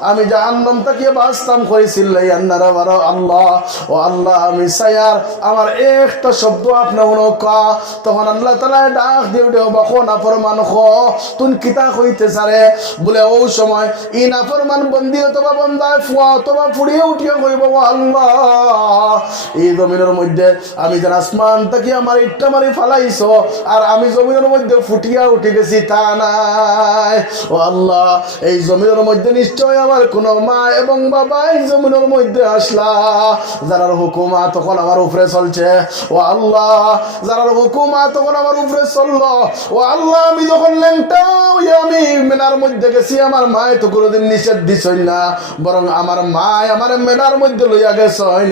আমি জাহান্নাম তাকিয়ে বাঁচতাম করি সিল্লাই আন্নারা বারো আল্লাহ। ও আল্লাহ আমি সায়ার আমার একটা শব্দ আপনি উনকা। তখন আল্লাহ তাআলা ডাক দিয়ে উঠে বাখো নাফরমান খ তুই কিতা কইতে সারে বলে ও সময় ই নাফরমান বন্দি অথবা বন্দায় ফুয়া অথবা ফুড়িয়ে উঠিয়া কইব আল্লাহ এই জমিনের মধ্যে আমি যেন আসমান তাকি আমার ইটটা মারি ফালাইছ আর আমি জমিনের মধ্যে ফুটিয়া উঠে গেছি তা নাই। ও আল্লাহ এই জমিনের মধ্যে নিশ্চয় আমার কোনো মা এবং বাবা এই জমিনের মধ্যে আসলা যারার হুকুমা তখন আমার উপরে চলছে। ও আল্লাহ যারার হুকুমা তখন আমার উপরে চললো। ও আল্লাহ আমি যখন ল্যাংটা আমি মেলার মধ্যে গেছি আমার মায় তো কোনোদিন নিষেধ দিছই না, বরং আমার মায় আমার মেলার মধ্যে লইয়া গেছেন।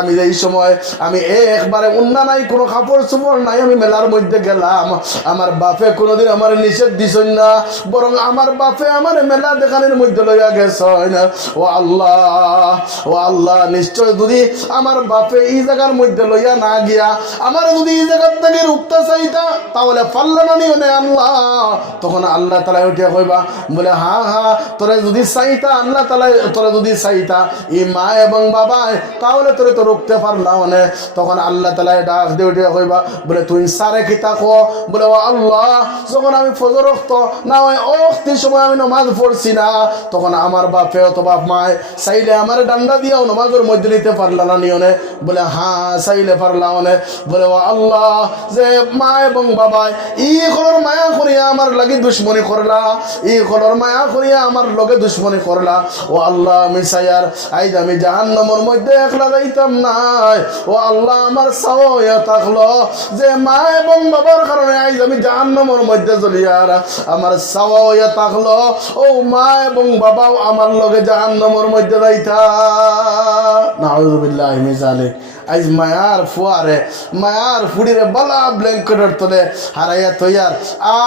আমি এই সময় আমি একবারে উন্না নাই কোনো কাপড় চোপড় নাই আমি মেলার মধ্যে গেলাম। আমার বাপে কোনোদিন আমার নিষেধ দিছই না, বরং আমার বাপে আমার মেলা দেখানোর মধ্যে লইয়া গেছেন। ও আল্লাহ নিশ্চয় যদি আমার বাপে এই জায়গার মধ্যে লইয়া না গিয়া আমার যদি এই জায়গার থেকে রুখতে চাইতা তাহলে পারল না নিও নে আল্লাহ। তখন আল্লাহ তাআলা উঠে কইবা বলে হ্যাঁ তোরে যদি চাইতা আল্লাহ তাআলা তোরে যদি চাইতা এই মা এবং বাবা তাহলে তোরে তো রুখতে পারলাম না। তখন আল্লাহ তাআলা ডাক দিয়ে উঠে কইবা বলে তুই সারে কিতা কো বলে ও আল্লাহ যখন আমি ফজর ওয়াক্ত না হয় ওয়াক্তের সময় আমি নামাজ পড়ছি না তখন আমার বাপে অথবা মায় চাইলে আমার ডান্ডা দিয়াও নামাজের মধ্যে নিতে পারলা না নিও নে বলে হ্যাঁ চাইলে পারলাম না। বলে ও আল্লাহ যে মা এবং বাবা ই কলর মায়া করিয়া আমার লাগি দুশ্মনী করলা, ই কলর মায়া করিয়া আমার লগে দুশ্মনী করলা। ও আল্লাহ আমি সায়ার আইজ আমি জাহান্নামের মধ্যে একলা যাইতাম নাই। ও আল্লাহ আমার সাওয়া থাকলো যে মা এবং বাবার কারণে আইজ আমি জাহান্নামের মধ্যে জ্বলিয়ার আমার সাওয়া থাকলো ও মা এবং বাবাও আমার লগে জাহান্নামের মধ্যে যাইতা। নাউযুবিল্লাহি মিন যালিক। আইজ মায়ার ফুয়ারে মায়ার ফুড়িরে বালা ব্ল্যাঙ্কেটের তলে হারাইয়া তৈয়ার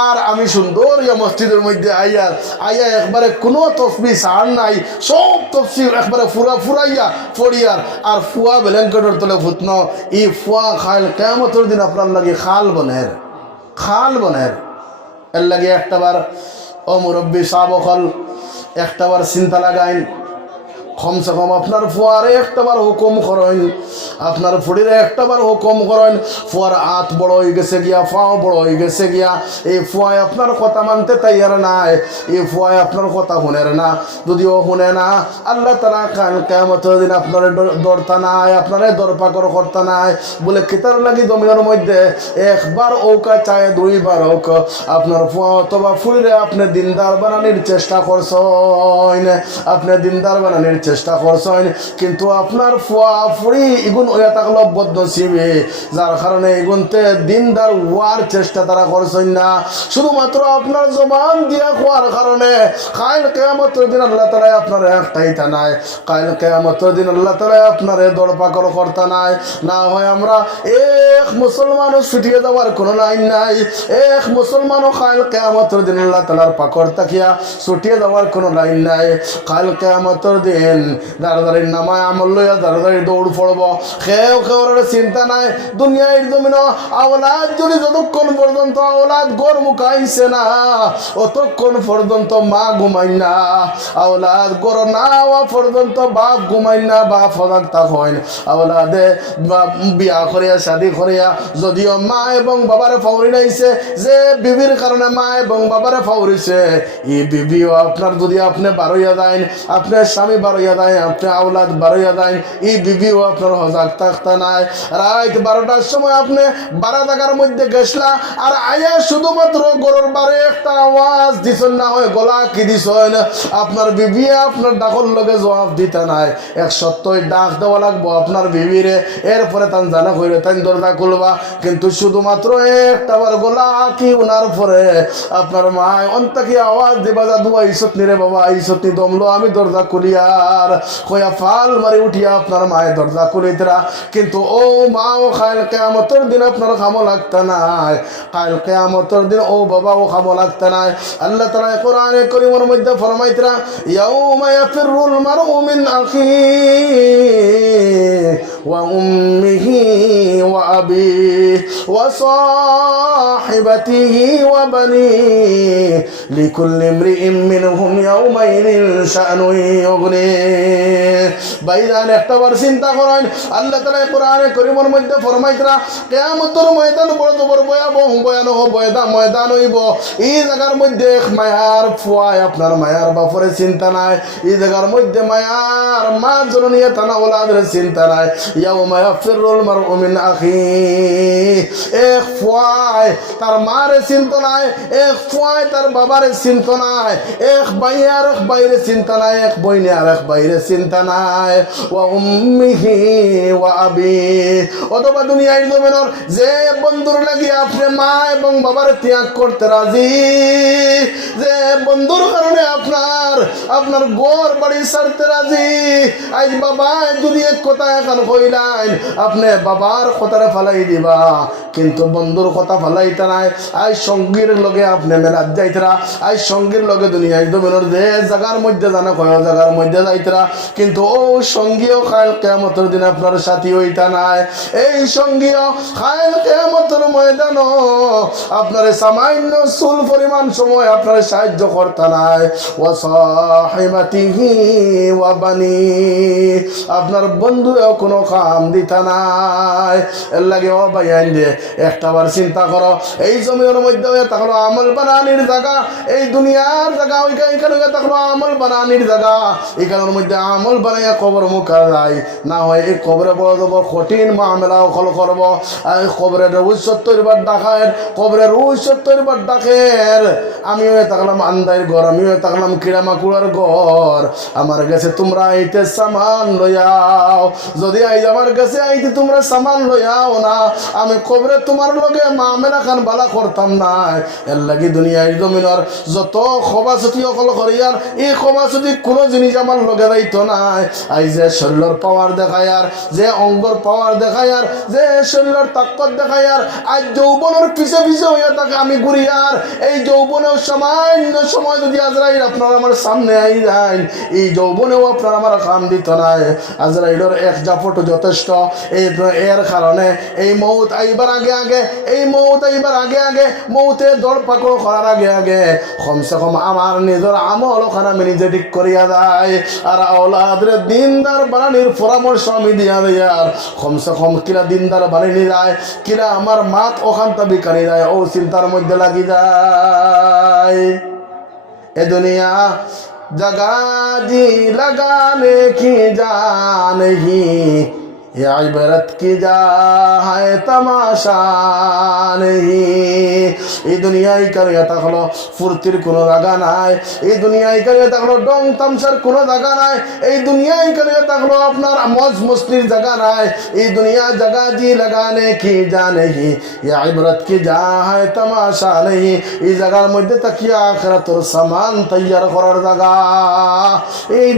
আর আমি সুন্দর মসজিদের মধ্যে আইয়া একবারে কোনো তসবি সার নাই, সব তফসির একবারে ফুরাইয়া ফড়িয়ার আর ফুয়া ব্ল্যাঙ্কেটের তলে ফুটন ই ফুয়া খাইল কিয়ামতের দিন আপনার লাগে খাল বনের এর লাগে একটাবার ও মুরব্বী সাবকল একটাবার চিন্তা লাগাইন কমসে কম আপনার ফুয়ারে একটাবার হুকুম করেন, আপনার ফুড়িরে একটাবার হুকুম করেন। ফুয়ার হাত বড় হয়ে গেছে গিয়া, ফাও বড় হয়ে গেছে গিয়া, এই ফুয়ায় আপনার কথা মানতে তাইয়ার নাই, এই ফুয়ায় আপনার কথা শুনের না। যদিও শুনে না আল্লাহ তাআলা কিয়ামতের দিন আপনার দরতা নাই, আপনারে দরপাকর করতা নাই বলে কিতার লাগি জমিনের মধ্যে একবার ওকা চায় দুইবার হোক আপনার ফুয়া অথবা ফুড়িরে আপনি দিনদার বানানোর চেষ্টা করছেন, আপনি দিনদার বানানোর চেষ্টা করছেন, কিন্তু আপনার ফুয়া ফুড়ি ইগুন হইয়া থাকলো বদনসিবে, যার কারণে ইগুনতে দিনদার হওয়ার চেষ্টা তারা করছেন না। শুধুমাত্র আপনার জবান দিয়া হওয়ার কারণে কাল কিয়ামতের দিন আল্লাহ তাআলা আপনার একটাইতা নাই, কাল কিয়ামতের দিন আল্লাহ তাআলা আপনার দরপাকর করতা নাই। না হয় আমরা এক মুসলমানও ছুটিয়ে যাওয়ার কোনো লাইন নাই, এক মুসলমানও কাল কিয়ামতের দিন আল্লাহ তাআলার পাকর তাকিয়া ছুটিয়ে যাওয়ার কোনো লাইন নাই। কাল কিয়ামতের দিন দাঁড়াদাঁড়ির নামায় আমল লইয়া দাঁড়াদাঁড়ি দৌড় পড়ব, কেউর চিন্তা নাই। দুনিয়ার জমিন আওলাদ যদি যতক্ষণ পর্যন্ত আওলাদ গড় মুখাইছে না অতক্ষণ পর্যন্ত মা ঘুমাই না, আওলাদ গড় না হওয়া পর্যন্ত বাপ ঘুমাই না, বাপ সজাগ থাকেন। আওলাদে বিয়া করিয়া শাদি করিয়া যদিও মা এবং বাবারে ফাউরি নাইছে, যে বিবির কারণে মা এবং বাবারে ফাউরিছে এই বিবিও আপনার যদি আপনি বারইয়া দেন, আপনার স্বামী বারইয়া দেন, আপনি আওলাদ বারইয়া দেন, এই বিবিও আপনার সজাগ থাকতে নাই। রাত 12টার সময় আপনি 12 জায়গার মধ্যে গেছলা আর আয়া শুধুমাত্র গরুর বারে একটা আওয়াজ দিছেন না হয় গলা কি দিছেন, আপনার বিবি আপনার ডাকর লগে জবাব দিতে নাই। 170 ডাক দেওয়া লাগবো আপনার বিবিরে, এরপরে তান জানা কইরে তান দরজা খুলবা, কিন্তু শুধুমাত্র একটাবার গলা কি ওনার পরে আপনার মা অন্তকি আওয়াজ দিবা যা দুয়া ইসত নিরে বাবা ইসত নি দমলো আমি দরজা খুলিয়া দরজার কয়া ফাল মারি উঠিয়া আপনার মায়ের দরজা খুলিতরা কিন্তু ও মা ও কাল কিয়ামতের দিন আপনার খামো লাগতা নাই কাল কিয়ামতের দিন ও বাবা ও খামো লাগতা নাই আল্লাহ তাআলা কোরআনে কারীমের মধ্যে ফরমাইতরা ইয়াউমা ইয়াফিরুল মারউ মিন আখি ওয়া উম্মিহি ওয়া আবিহি ওয়া সাহিবাতিহি ওয়া বানিহি লিকুল্লি ইমরিইন মিনহুম ইয়াউমাইযিন শাআনুন ইউগনি বাইরান একটাবার চিন্তা করেন আল্লাহ তাআলা কোরআনে কারীমের মধ্যে ফরমাইতরা কিয়ামতের ময়দান বড় বড় ভয়ানক ময়দান হইব এই জায়গার মধ্যে মায়ার ফুয়ায় আপনার মায়ার বাপরে চিন্তা নাই এই জায়গার মধ্যে মায়ার মা জননী তানা ওলাদের চিন্তা নাই ইয়াউমা ইয়াফিরুল মারউ মিন আখি এক ফুয়ায় তার মারে চিন্তা নাই এক ফুয়ায় তার বাবারে চিন্তা নাই এক ভাই আর এক বাইরে চিন্তা নাই এক বইনে আর এক বাইরে চিন্তা নাই ওয়া উম্মিহি ওয়া আবি অথবা দুনিয়ার জমিনের যে বন্ধুর লাগি আপনি মা এবং বাবার ত্যাগ করতে রাজি যে বন্ধুর কারণে আপনার ঘর বাড়ি ছাড়তে রাজি আজ বাবা যদি এক কথা এখন কইলেন আপনি বাবার কথাটা ফালাই দিবা কিন্তু বন্ধুর কথা ফালাইতে নাই আজ সঙ্গীর লগে আপনি মেলাত যাইতরা আজ সঙ্গীর লগে দুনিয়ায় জমিনের যে জায়গার মধ্যে জানা কয় জায়গার মধ্যে যাইতরা কিন্তু ও সঙ্গীও কাল কিয়ামতের দিন আপনার সাথী হইতা নাই এই সঙ্গীও কাল কিয়ামতের ময়দান আপনার সামান্য চুল পরিমাণ সময় আপনার সাহায্য করতা নাই ওয়া সাহিবাতিহি ওয়া বানি আপনার বন্ধুও কোনো কাম দিতা নাই এর লাগে ও ভাই আইন দে একটাবার চিন্তা করো এই জমির মধ্যে থাকলো আমল বানানির জায়গা এই দুনিয়ার জায়গা ওইখানে থাকলো আমল বানানির জায়গা এখানের মধ্যে আমল বানাইয়া কবর মুখা যায় না হয় এই কবরে বড় যাবো কঠিন মামলা অকল করবো আর কবরের রহস্যত্তর বার ডাকের কবরের রহস্যত্তর বার ডাকের আমিও থাকলাম আন্দাইর ঘর আমিও থাকলাম কিরামাকুড়ার ঘর আমার কাছে তোমরা আইতে সামান লইয়াও যদি আইজ আমার কাছে আইতে তোমরা সামান লইয়াও না আমি কবরে তোমার লগে মামেলা খান বালা করতাম না এর লাগি দুনিয়ার জমিনের যত খবাছতি অকল করিয়ার এই খবাছতি কোনো জিনিস আমার লগে যাইতো নাই আই যে শরীরের পাওয়ার দেখায় আর যে অঙ্গর পাওয়ার দেখায় আর যে শরীরের তাকত দেখায় আর আজ যৌবনের পিছে পিছে হইয়া থাকে আমি ঘুরি আর এই যৌবনেও সামান্য সময় যদি আজরাইল আপনার আমার সামনে আই যায় এই যৌবনেও আপনার আমার কাম দিত নাই আজরাইলের এক জাফট যথেষ্ট এর কারণে এই মৌত আইবার আগে আগে এই মৌত আইবার আগে আগে মৌতে দৌড় পাকড় করার আগে আগে কমসে কম আমার নিজের আমল ওখানে আমি নিজে ঠিক করিয়া যায় আর আওলাদের দিনদার বানানির পরামর্শ আমি দিয়া দেয় আর কমসে কম কিলা দিনদার বানানি যায় কিলা আমার মাত ওখান তাবি কানি যায় ও চিন্তার মধ্যে লাগি যায় এ দুনিয়া जगा जी लगाने की जा नहीं ये इबरत की जा है तमाशा नहीं এই দুনিয়ায় কারিয়া থাকলো ফুর্তির কোনো জায়গা নাই এই দুনিয়ায় কারিয়া থাকলো ডং তামসার কোনো জায়গা নাই এই দুনিয়ায় কারিয়া থাকলো আপনার মজ মস্তির জায়গা নাই এই দুনিয়া জায়গা জি লাগানে কি যা নেই ये इबरत की जा है तमाशा नहीं এই জায়গার মধ্যে তাকিয়া আখিরাতের সামান তৈয়ার করার জায়গা এই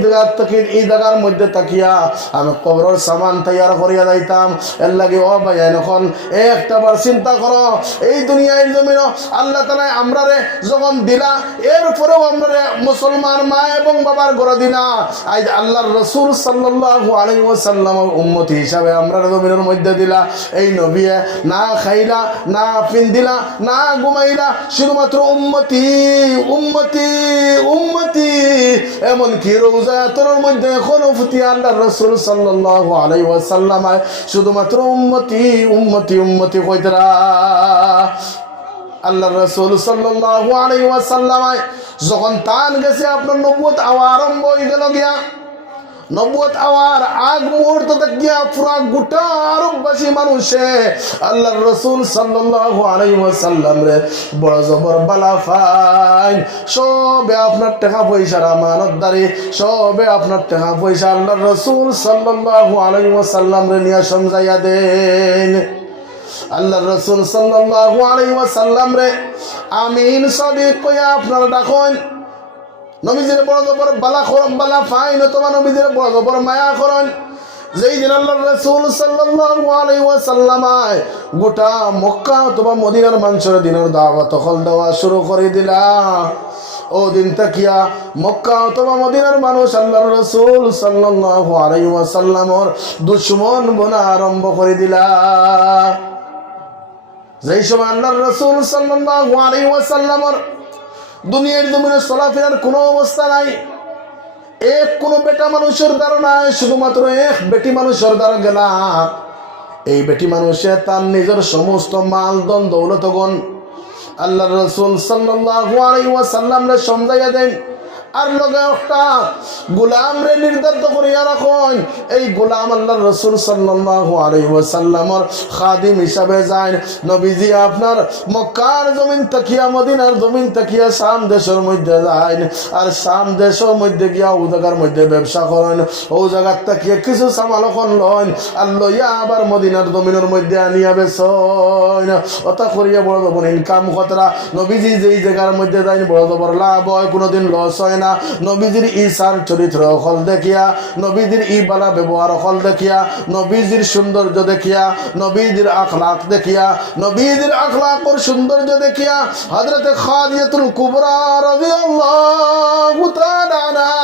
জায়গার মধ্যে তাকিয়া আমি কবরের সামান তৈয়ার করিয়া যাইতাম এর লাগে ও ভাই এখন একটাবার চিন্তা করো এই দুনিয়ার জমিন আল্লাহ তাআলা আমরারে যখন দিলা এরপরেও আমরারে মুসলমান মা এবং বাবার ঘরে দিলা আজ আল্লাহর রাসূল সাল্লাল্লাহু আলাইহি ওয়াসাল্লামের উম্মতি হিসাবে আমরারে জমিনের মধ্যে দিলা এই নবী না খাইলা না পিন্দিলা না ঘুমাইলা শুধুমাত্র উম্মতি উম্মতি উম্মতি এমন কি রোজা তোর মধ্যে এখনো ফুটি আল্লাহর রাসূল সাল্লাল্লাহু আলাইহি ওয়াসাল্লাম শুধুমাত্র উম্মতি উম্মতি উম্মতি কইতরা আল্লাহর রাসূল সাল্লাল্লাহু আলাইহি ওয়াসাল্লাম যখন তান গেছে আপনার নবুয়ত আরম্ভ হয়ে গেল গিয়া নবুয়ত আওয়ার আগ মুহূর্ত গিয়া পুরা গোটা আরববাসী মানুষে আল্লাহর রাসূল সাল্লাল্লাহু আলাইহি ওয়াসাল্লাম রে বড় জবর বালা ফাইন সবে আপনার টাকা পয়সার আমানতদারি সবে আপনার টাকা পয়সা আল্লাহর রাসূল সাল্লাল্লাহু আলাইহি ওয়াসাল্লাম রে নিয়া সমঝাইয়া দেন আল্লাহর রাসূল সাল্লাল্লাহু আলাইহি ওয়াসাল্লাম রে আমিন সাদিক কইয়া আপনারা ডাকুন নবীজির বড় জবর বালা খরম বালা ফাইন অথবা নবীজির বড় জবর মায়া করেন। যেই দিন আল্লাহর রাসূল সাল্লাল্লাহু আলাইহি ওয়াসাল্লাম গোটা মক্কা অথবা মদিনার মানুষের দিনের দাওয়াত হল দেওয়া শুরু করে দিলা, ও দিন তাকিয়া মক্কা অথবা মদিনার মানুষ আল্লাহর রাসূল সাল্লাল্লাহু আলাইহি ওয়াসাল্লামর দুশমন বনা আরম্ভ করে দিলা। যেই সময় আল্লাহর রাসূল সাল্লাল্লাহু আলাইহি ওয়াসাল্লামর দুনিয়ার জমিনে চলাফেরার কোনো অবস্থা নাই, এক কোনো বেটা মানুষের দ্বারা নাই, শুধুমাত্র এক বেটি মানুষের দ্বারা গেলা। এই বেটি মানুষে তার নিজের সমস্ত মাল দন দৌলতগণ আল্লাহর রাসূল সাল্লাল্লাহু আলাইহি ওয়াসাল্লামরে সমঝাইয়া দেন, আর লগে একটা গোলাম রে নির্ধারিত করিয়া রাখুন। এই গোলাম আল্লাহর রাসূল সাল্লাল্লাহু আলাইহি ওয়াসাল্লামর খাদিম হিসাবে যায়। নবীজি আপনার মক্কার জমিন তাকিয়া মদিনার জমিন তাকিয়া শাম দেশের মধ্যে যায়, আর শাম দেশের মধ্যে গিয়া ও জায়গার মধ্যে ব্যবসা করেন। ও জায়গার তাকিয়া কিছু সামালখন লন আর লইয়া আবার মদিনার জমিনের মধ্যে আনিয়া বেচন। অতা করিয়া বড় জবর ইনকাম কতরা। নবীজি যেই জায়গার মধ্যে যায় বড় জবর লাভ হয়, কোনোদিন লস হয় না। নবীজির ইসার চরিত্র হল দেখিয়া, নবীজির ই বালা ব্যবহার হল দেখিয়া, নবীজির সৌন্দর্য দেখিয়া, নবীজির আখলাক দেখিয়া, নবীজির আখলাকর সৌন্দর্য দেখিয়া হযরতে খাদিজাতুল কুবরা রাদিয়াল্লাহু তাআলা আনহা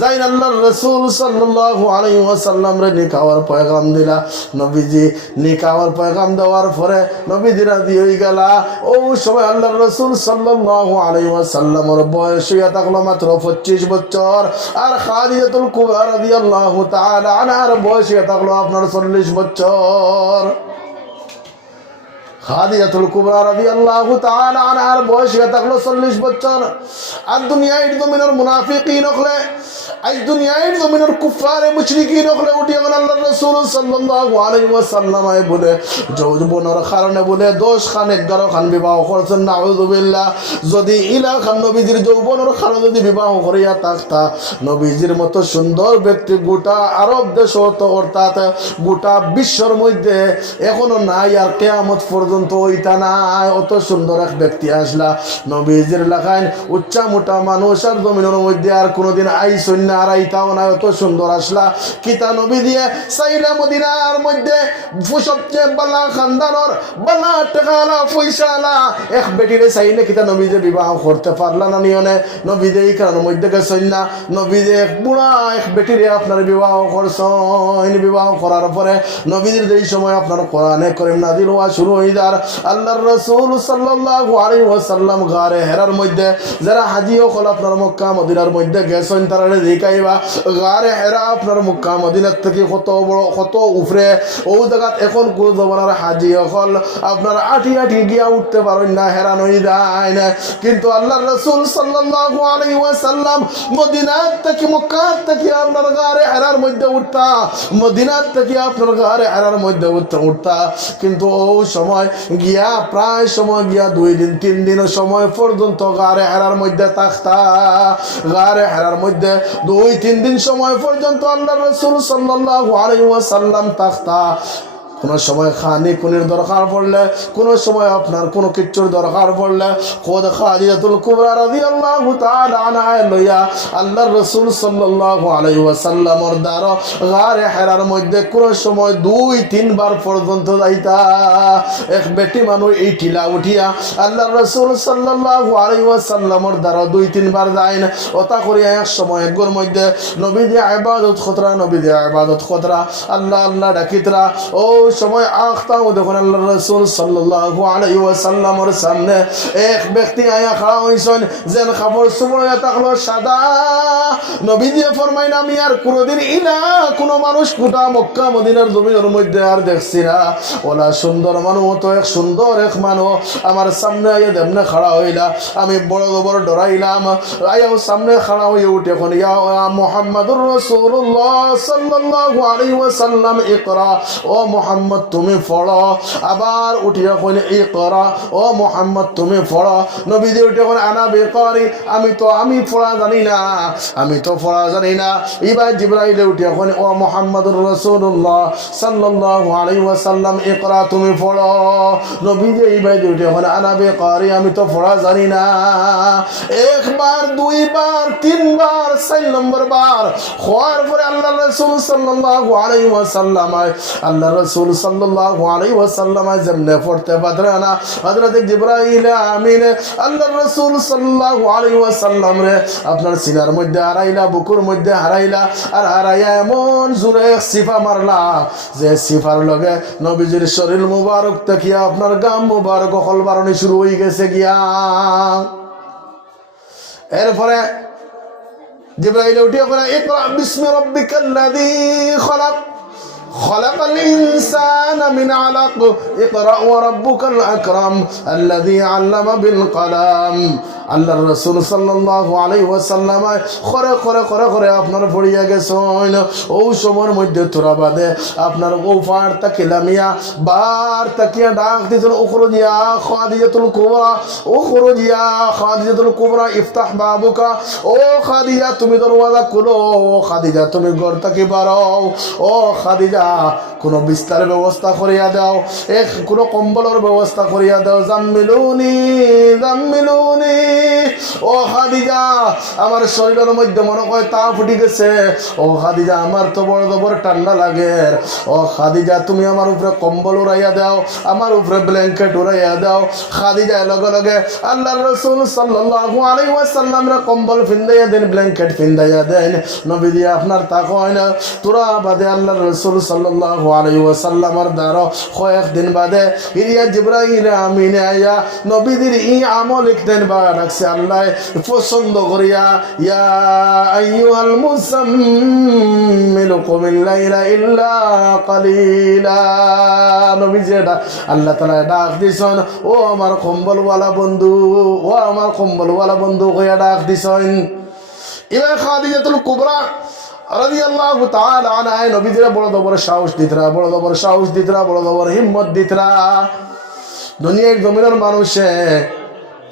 যাইন আল্লাহর রাসূল সাল্লাল্লাহু আলাইহি ওয়াসাল্লাম রে নিকাওয়ার পয়গাম দিলা। নবীজি নিকাওয়ার পয়গাম দেওয়ার পরে নবীজি রাজি হয়ে গেলা। ও সময় আল্লাহর রাসূল সাল্লাল্লাহু আলাইহি ওয়াসাল্লামের বয়স হইয়া থাকলো মাত্র 25 বছর, আর খাদিজাতুল কুবরা রাদিয়াল্লাহু তাআলা আনহার বয়স হইয়া থাকলো আপনার 40 বছর। খাদিজাতুল কুবরা রাদিয়াল্লাহু তাআলা আনহার বয়স হইয়া থাকলো 40 বছর। আর দুনিয়ার জমিনের মুনাফিকিন হলে, আজ দুনিয়ার জমিনের কুফারে মুশরিকিন হলে উঠিয়া গেল আল্লাহর রাসূল সাল্লাল্লাহু আলাইহি ওয়াসাল্লাম বলে যৌবনের কারণে বলে 10 খান 11 খান বিবাহ করছেন। নাউযুবিল্লাহ। যদি ইলা খান নবীজির যৌবনের কারণে যদি বিবাহ করিয়া থাকতা, নবীজির মতো সুন্দর ব্যক্তি গোটা আরব দেশ অর্থাৎ গোটা বিশ্বের মধ্যে এখনো নাই, আর কিয়ামত পর্যন্ত ওইটা নাই। অত সুন্দর এক ব্যক্তি আসলা নবীজির লাগাইন উচ্চা মোটা মানুষ আর জমিনের মধ্যে আর কোনোদিন আইসন না, আর আইতাও না। অত সুন্দর আসলা কিতা নবী দিয়ে সাইলা মদিনার মধ্যে সবচেয়ে বালা খানদানর বালা টাকালা পয়সালা এক বেটিরে চাইলে কিতা নবী যে বিবাহ করতে পারলা না নিয়নে। নবী যে এই কারণের মধ্যে গেছেন না, নবী যে এক বুড়া এক বেটিরে আপনার বিবাহ করছেন। বিবাহ করার পরে নবীদের যেই সময় আপনার কোরআনে করিম নাজিল হওয়া শুরু হয়ে যার, আল্লাহর রাসূল সাল্লাল্লাহু আলাইহি ওয়াসাল্লাম গারে হেরার মধ্যে যারা হাজি হল আপনার মক্কা মদিনার মধ্যে গেছেন তারা দেখাইবা গারে হেরা আপনার মক্কা মদিনার থেকে কত বড় কত উপরে। ও জায়গাত এখন কোন জমানার হাজি হল আপনার আঠি আঠি গিয়া উঠতে পারেন না, হেরান হয়ে যায় না। কিন্তু আল্লাহর রাসূল সাল্লাল্লাহু আলাইহি ওয়াসাল্লাম মদিনার থেকে মক্কার থেকে আপনার গারে হেরার মধ্যে উঠতা, মদিনার থেকে আপনার গারে হেরার মধ্যে উঠতা। কিন্তু ও সময় গিয়া প্রায় সময় গিয়া 2 দিন 3 দিন সময় পর্যন্ত গারে হেরার মধ্যে থাকতা। গারে হেরার মধ্যে 2-3 দিন সময় পর্যন্ত আল্লাহর রাসূল সাল্লাল্লাহু আলাইহি ওয়াসাল্লাম থাকতা। কোনো সময় খানি খুনির দরকার পড়লে, কোনো সময় আপনার কোনো কিচ্ছুর দরকার পড়লে খোদ খাদিজাতুল কুবরা রাদিয়াল্লাহু তাআলা আনহা লইয়া আল্লাহর রাসূল সাল্লাল্লাহু আলাইহি ওয়াসাল্লামের দ্বারা গারে হেরার মধ্যে কোনো সময় 2-3 বার পর্যন্ত যাইতা। এক বেটি মানুষ এই টিলা উঠিয়া আল্লাহর রাসূল সাল্লাল্লাহু আলাইহি ওয়াসাল্লামের দ্বারা 2-3 বার যায় না। ওটা করিয়া এক সময় একর মধ্যে নবী দিয়ে ইবাদত খতরা, নবী দিয়ে ইবাদত খতরা, আল্লাহ আল্লাহ ডাকিতরা। ও সময় আখতাও দেখুন আল্লাহর রাসূল সাল্লাল্লাহু আলাইহি ওয়াসাল্লামের সামনে এক ব্যক্তি আয়া খাড়া হইছেন, যেন কাপড় চোপড় থাকলো সাদা। নবী দিয়ে ফরমাইন আমি আর কোনোদিন ইলা কোনো মানুষ গোটা মক্কা মদিনার জমিনের মধ্যে আর দেখছি না। ওলা সুন্দর মানুষ তো এক সুন্দর এক মানুষ আমার সামনে আইয়া দেমনে খাড়া হইলা। আমি বড় বড় ডরাইলাম। আয়াও সামনে খাড়া হয়ে উঠে এখন ইয়া মুহাম্মাদুর রাসূলুল্লাহ সাল্লাল্লাহু আলাইহি ওয়াসাল্লাম ইকরা, ও মুহাম্মদ মুহাম্মদ তুমি পড়ো। আবার উঠিয়া কইন ইকরা, ও মুহাম্মদ তুমি পড়ো। নবীজি উঠে কইন আনা বিকারি, আমি পড়া জানি না, আমি তো পড়া জানি না। এবার জিবরাইল উঠে কইন ও মুহাম্মদুর রাসূলুল্লাহ সাল্লাল্লাহু আলাইহি ওয়াসাল্লাম ইকরা তুমি পড়ো। নবীজি এইবার উঠে কইন আনা বিকারি, আমি তো পড়া জানি না। একবার, দুইবার, তিনবার, 4 নম্বর বার হওয়ার পরে আল্লাহ রাসূল সাল্লাল্লাহু আলাইহি ওয়াসাল্লাম যেমনে পড়তে পারে না, হযরত জিবরাইল আমিন আল্লাহ রাসূল সাল্লাল্লাহু আলাইহি ওয়াসাল্লাম রে আপনার সিনার মধ্যে হারাইলা, বুকুর মধ্যে হারাইলা, আর হারাইয়া এমন জোরে সিফা মারলা যে সিফার লগে নবীজির শরীর মুবারক তাকিয়া আপনার গাম মুবারক হল বারণে শুরু হয়ে গেছে গিয়া। এরপরে জিবরাইল উঠিয়া বলে ইকরা বিসমি রাব্বিকাল্লাযী খালাক খালাকাল ইনসানা মিন আলাক ইকরা ওয়া রাব্বুকাল আকরাম আল্লাযী আল্লামা বিল কলম। আল্লাহ রাসূল সাল্লাল্লাহু আলাইহি ওয়াসাল্লাম করে আপনার পড়িয়া গেছেন। ও সময়ের মধ্যে তোরা বাদে আপনার ও ফার তাকিলামিয়া বার তাকিয়া ডাক দিতেন উখরুজিয়া খাদিজাতুল কুবরা, উখরুজিয়া খাদিজাতুল কুবরা ইফতাহ বাবুকা, ও খাদিজা তুমি দরওয়াজা খুলো, ও খাদিজা তুমি ঘর থেকে বাড়ো, ও খাদিজা কোনো বিস্তারের ব্যবস্থা করিয়া দাও, কোনো কম্বলের ব্যবস্থা করিয়া দাও। জাম্মিলুনি জাম্মিলুনি, ও খাদিজা আমার শরীরের মধ্যে মনে হয় তা ফুটি গেছে, ও খাদিজা আমার তো বড় বড় ঠান্ডা লাগে, ও খাদিজা তুমি আমার উপরে কম্বল উড়াইয়া দাও, আমার উপরে ব্ল্যাঙ্কেট উড়াইয়া দাও। খাদিজা লগে লগে আল্লাহর রাসূল সাল্লাল্লাহু আলাইহি ওয়াসাল্লামরা কম্বল ফিন্দাইয়া দেন, ব্ল্যাঙ্কেট ফিন্দাইয়া দেন। নবীজি আপনার তা কয় না, তোরা বাদে আল্লাহর রাসূল সাল্লাল্লাহু আলাইহি ওয়াসাল্লামের দ্বারা কয়েকদিন বাদে হিরিয়া জিবরাইল আমিন আয়া নবীজির ই আমল লিখতেন বা রাখছে আল্লাহ পছন্দ করিয়া ইয়া আইয়ুহাল মুসাম্মিলু কুমিল লাইলা ইল্লা কালিলা। নবীজি আল্লাহ তাআলা ডাক দিছেন ও আমার কম্বলওয়ালা বন্ধু, ও আমার কম্বলওয়ালা বন্ধু কইয়া ডাক দিছেন। এবার খাদিজাতুল কুবরা রাদিয়াল্লাহু তাআলা আনহা নবীজির বড় বড় সাহস দিতরা, বড় বড় সাহস দিতরা, বড় বড় হিম্মত দিতরা। দুনিয়ার জমিনের মানুষে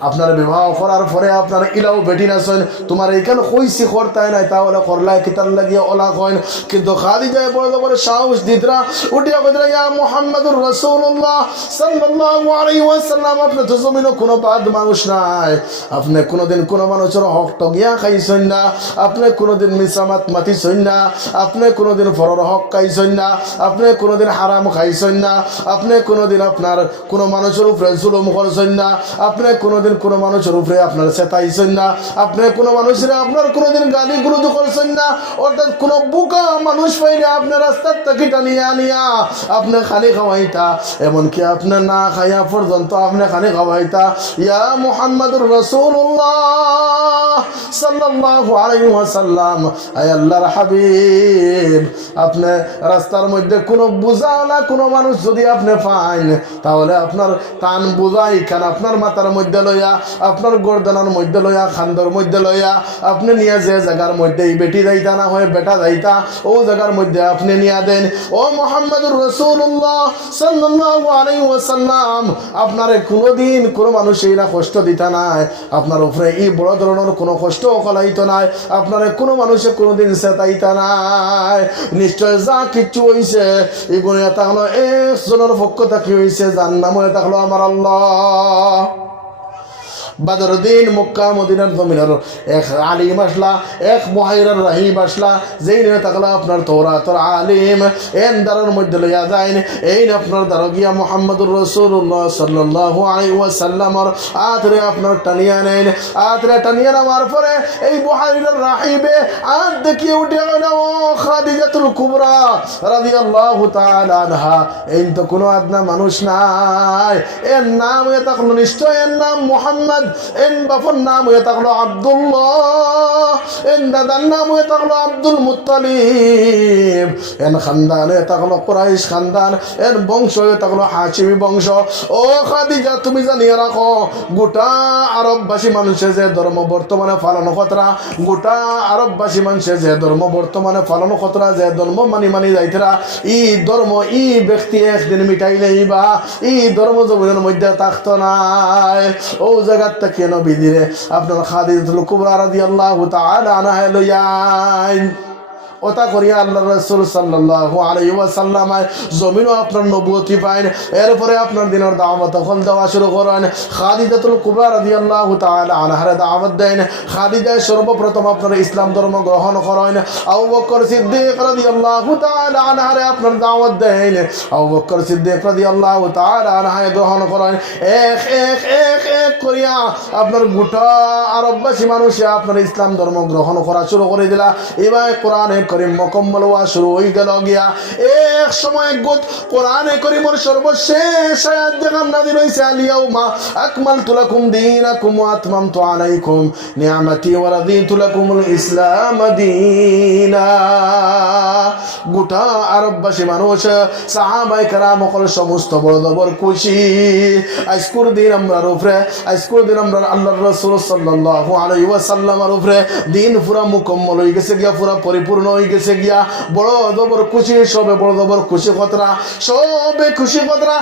আপনার বিবাহ করার পরে আপনার ইলাও বেটি না শোন, তোমার এইখানে কইছি করতাই নাই তাহলে করলাই কিতার লাগিয়ে ওলা কইন। কিন্তু খাদিজা বড় বড় সাহস দিতরা, উঠিয়া কইতরা ইয়া মুহাম্মাদুর রাসূলুল্লাহ সাল্লাল্লাহু আলাইহি ওয়াসাল্লাম আপনি তো জমিনে কোনো বাদ মানুষ নাই, আপনি কোনোদিন কোনো মানুষের হক টগিয়া খাইছেন না, আপনি কোনোদিন মিসামাত মাতিছেন না, আপনি কোনোদিন ফরর হক খাইছেন না, আপনি কোনোদিন হারাম খাইছেন না, আপনি কোনোদিন আপনার কোনো মানুষের উপরে জুলুম করছেন না, আপনি কোনোদিন কোনো মানুষের উপরে আপনার চেতাইছেন না, আপনি কোনো মানুষের আপনার কোনোদিন গালি গুরুজ করছেন না। অর্থাৎ কোনো বোকা মানুষ পাইলে আপনার রাস্তার থেকে টানিয়া আনিয়া আপনি খালি খাওয়াইতা, এমনকি আপনি না খাইয়া পর্যন্ত আপনি খালি খাওয়াইতা। ইয়া মুহাম্মাদুর রাসূলুল্লাহ সাল্লাল্লাহু আলাইহি ওয়াসাল্লাম, আয় আল্লাহর হাবিব আপনি রাস্তার মধ্যে কোনো বোঝা না কোনো মানুষ যদি আপনি পান তাহলে আপনার টান বোঝাই খান আপনার মাথার মধ্যে লইয়া, আপনার গর্দানার মধ্যে লইয়া, খান্দর মধ্যে লইয়া আপনি নিয়ে যে জায়গার মধ্যে বেটি যাইতা না হয় বেটা যাইতা ও জায়গার মধ্যে আপনি নিয়ে দেন। ও মুহাম্মাদুর রাসূলুল্লাহ সাল্লাল্লাহু আলাইহি ওয়াসাল্লাম আপনারে কোনোদিন কোনো মানুষ এই না কষ্ট দিতা নাই, আপনার উপরে এই বড় ধরনের কোনো কষ্ট কলাইতো নাই, আপনারে কোনো মানুষে কোনোদিন চেতাইতা নাই। নিশ্চয় যা কিচ্ছু হইছে এগুলো এটা হলো একজনের পক্ষ থাকি হইছে, যার নাম এটা হলো আমার আল্লাহ। বাদর দিন মক্কা মদিনার জমিনের এক আলিম আসলা, এক মুহাইরার রাহিম আসলা, যেই নিয়ে থাকলা আপনার তওরাতের আলিম এন দ্বারার মধ্যে লইয়া যাইন, এই আপনার দ্বারা গিয়া মুহাম্মদুর রাসূলুল্লাহ সাল্লাল্লাহু আলাইহি ওয়াসাল্লামর আতরে আপনার টানিয়া নেন। আতরে টানিয়া নেওয়ার পরে এই মুহাইরার রাহিবে আত দেখিয়ে উঠে গেল ও খাদিজাতুল কুবরা রাদিয়াল্লাহু তাআলা আনহা, এই তো কোনো আদনা মানুষ নাই, এর নাম এটা নিশ্চয় এর নাম মুহাম্মদ এন বাপর নাম হয়ে থাকলো আব্দুল্লাহ, এন দাদার নাম হয়ে থাকলো আব্দুল মুত্তালিব, এন খানদান হয়ে থাকলো কুরাইশ খানদান, এর বংশ হয়ে থাকলো হাশিমি বংশ। ও খাদিজা, তুমি জানিয়ে রাখো গোটা আরববাসী মানুষের যে ধর্ম বর্তমানে পালন খতরা, গোটা আরববাসী মানুষের যে ধর্ম বর্তমানে পালন খতরা, যে ধর্ম মানি যাইতরা, ই ধর্ম ই ব্যক্তি একদিন মিটাইলেই বা ই ধর্ম জমিনের মধ্যে থাকতো নাই। ও জায়গার থেকে নবীজিরে আপনার খাদিজাতুল কুবরা রাদিয়াল্লাহু তাআলা আনহা লইয়াই ওটা করিয়া আল্লাহ রাসূল সাল্লাল্লাহু আলাইহি ওয়াসাল্লাম জমিনও আপনার নবুয়তি পাইন। এরপরে আপনার দিনের দাওয়াত তখন দেওয়া শুরু করেন। খাদিজাতুল কুবরা রাদিয়াল্লাহু তাআলা আনহার দাওয়াত দেন। খাদিজা সর্বপ্রথম আপনার ইসলাম ধর্ম গ্রহণ করেন। আবু বকর সিদ্দিক রাদিয়াল্লাহু তাআলা আনহার আপনার দাওয়াত দেন। আবু বকর সিদ্দিক রাদিয়াল্লাহু তাআলা আনহা গ্রহণ করেন। এক এক এক এক করিয়া আপনার গোটা আরববাসী মানুষ আপনার ইসলাম ধর্ম গ্রহণ করা শুরু করে দিলা। এবার কোরআনে করিম মুকম্মল হওয়া শুরু হয়ে গেল গিয়া। এক সময় কোরআনে করিমের সর্বশেষ আয়াত যেখান নাযিল হইছে, আল-ইয়াউমা আকমালতু লাকুম দীনাকুম ওয়া আতমামতু আলাইকুম নি'মাতি ওয়া রাদিতু লাকুমুল ইসলাম দীনা। গোটা আরববাসী মানুষ সাহাবায়ে কেরাম সমস্ত বড় খুশি। আজকের দিন আমরা উপরে, আজকের দিন আমরা আল্লাহর রাসূল সাল্লাল্লাহু আলাইহি ওয়াসাল্লামের উপরে দিন পুরা মুকম্মল হয়ে গেছে গিয়া, পুরা পরিপূর্ণ হয়ে গেছে গিয়া। বড় জবর খুশি, সবে বড় জবর খুশি খতরা, সবে খুশি খতরা।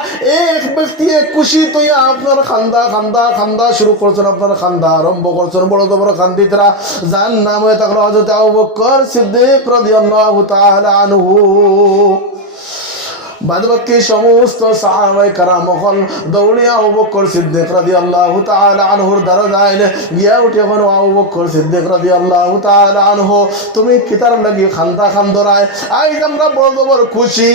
এক ব্যক্তি খুশি তুই আপনার খান্দা খান্দা খান্দা শুরু করছেন, আপনার খান্দা আরম্ভ করছেন, বড় জবর খান্দিতরা। যার নাম হয়ে থাকলো হযরত আবু বকর সিদ্দিক রাদিয়াল্লাহু তাআলা আনহু। বাদবাকি সমস্ত সাহাবায়ে কেরাম দৌড়িয়া আবু বকর সিদ্দিক রাদিয়াল্লাহু তাআলা আনহুর দরজায় গিয়া উঠে কোন আবু বকর সিদ্দিক রাদিয়াল্লাহু তাআলা আনহু, তুমি কিতার লাগি খান্দা খান্দরায়? আজ আমরা বড় খুশি।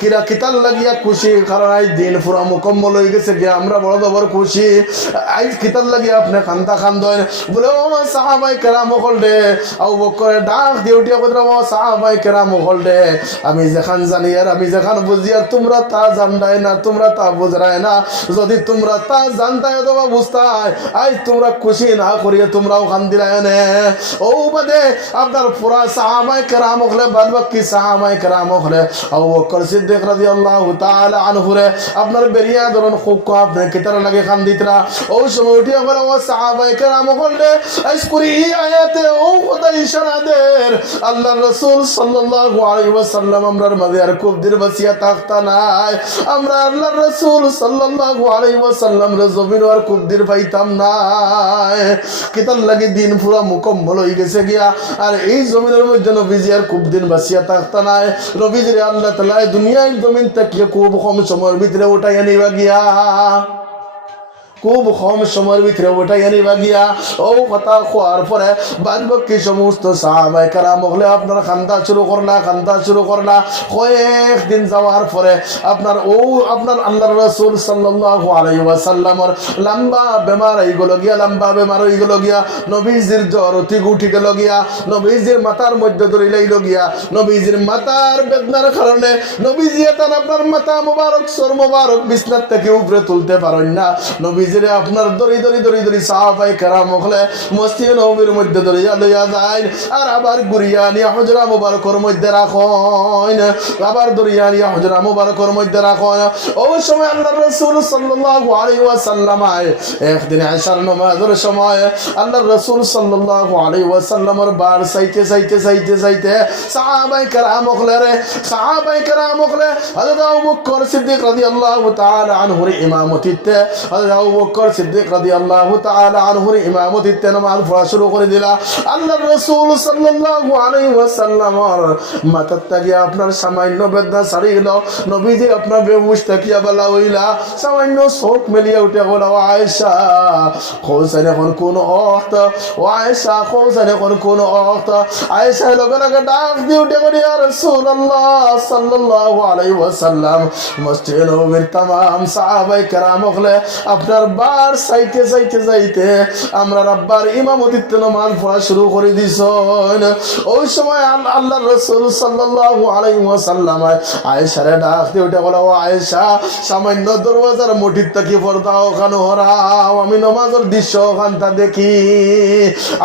কিরা কিতার লাগিয়া খুশি? কারণ আজ দিন পুরা মুকম্মল হয়ে গেছে গিয়া, আমরা বড় খুশি। আজ কিতার লাগিয়া আপনি খান্দা খান্দন? বলে ও সাহাবায়ে কেরাম দে। আবু বকর ডাক দিয়ে উঠিয়া কইরা, ও সাহাবায়ে কেরাম দে, আমি যেখান জানি আর আমি যেখান বুঝিয়া তোমরা তা জানদাই না, তোমরা তা বুঝরায় না। যদি তোমরা তা জানতাই অথবা বুঝতাই, আজ তোমরা খুশি না করিয়া তোমরাও খান দিলায় নে। ও বাদে আপনার পুরা সাহাবায়ে কেরাম হলে, বাদ বাকি সাহাবায়ে কেরাম হলে আবু বকর সিদ্দিক রাদিয়াল্লাহু তাআলা আনহু রে আপনার বেরিয়া ধরুন খুব আপনি কিতার লাগে খান দিতরা। ও সময় উঠিয়া করে ও সাহাবায়ে কেরাম হলে আজ করি আয়াতে ও কথা ইশারা দের আল্লাহর রাসূল সাল্লাল্লাহু আলাইহি ওয়াসাল্লাম আমরার মাঝে আর খুব দিন বাসিয়া থাকতা নাই। আমরা আল্লাহর রাসূল সাল্লাল্লাহু আলাইহি ওয়াসাল্লাম রে জমিন আর খুব দিন পাইতাম নাই। কিতার লাগে দিন পুরা মুকম্মল হয়ে গেছে গিয়া, আর এই জমিনের মধ্যে নবীজি আর খুব দিন বাসিয়া থাকতা নাই। নবীজিরে আল্লাহ তাআলা দুনিয়ার জমিন থেকে খুব কম সময়ের ভিতরে উঠাইয়া নিবা গিয়া, খুব কম সময়ের ভিতরে ওটাই আনিবা গিয়া। ও কথা খোয়ার পরে বাদ বাকি সমস্ত সাহাবায়ে কেরাম হলে আপনার খান্দা শুরু করলা। কয়েকদিন যাওয়ার পরে আপনার আল্লাহর রাসূল সাল্লাল্লাহু আলাইহি ওয়াসাল্লামের লম্বা বেমার হয়ে গেল গিয়া। নবীজির জ্বর উঠি গেল গিয়া, নবীজির মাথার মধ্যে ধরে লাইল গিয়া। নবীজির মাথার বেদনার কারণে নবীজি এতন আপনার মাথা মুবারক সর মুবারক বিছনার থেকে উপরে তুলতে পারেন না। নবীজি আপনার দড়ি সাহাবায়ে কেরাম হলে মসজিদে নববীর মধ্যে দড়িয়া লইয়া যায়, আর আবার গুরিয়া নিয়া হুজরা মুবারকের মধ্যে রাখেন, আবার দড়িয়া নিয়া হুজরা মুবারকের মধ্যে রাখেন। ওই সময় আল্লাহর রাসূল সাল্লাল্লাহু আলাইহি ওয়াসাল্লাম একদিন আয়েশার নামাজের সময় আল্লাহর রাসূল সাল্লাল্লাহু আলাইহি ওয়াসাল্লামের বার চাইতে সাহাবায়ে কেরাম হলে হযরত আবু বকর সিদ্দিক রাদিয়াল্লাহু তাআলা আনহুর ইমামতিতে হযরত আবু বকর সিদ্দিক রাদিয়াল্লাহু তাআলা আনহুর ইমামতিতে নামাজ পড়া শুরু করে দিলা। আল্লাহর রাসূল সাল্লাল্লাহু আলাইহি ওয়াসাল্লামের মাথার থেকে আপনার সামান্য বেদনা ছাড়িল। নবীজি আপনার বেহুশ থাকিয়া বলা হইলা, সামান্য চোখ মেলিয়া উঠে বলা, আয়েশা খোঁজেন এখন কোন অর্থ, ও আয়েশা খোঁজেন এখন কোন অর্থ। আয়েশা লগে লগে ডাক দিয়ে উঠে বলি, ইয়া রাসূলুল্লাহ সাল্লাল্লাহু আলাইহি ওয়াসাল্লাম মসজিদে নববীর तमाम সাহাবায়ে কেরাম হলে আপনার বার চাইতে চাইতে যাইতে আমরা আব্বার ইমামতিত্ব নামাজ পড়া শুরু করে দিছেন। ওই সময় আল্লাহ রাসূল সাল্লাল্লাহু আলাইহি ওয়াসাল্লাম আয়েশারে ডাক দিয়ে ওটা বলা, ও আয়েশা, সামান্য দরওয়াজার মুঠির থেকে পর্দা ওখানে হরাও, আমি নামাজের দৃশ্য ওখানটা দেখি।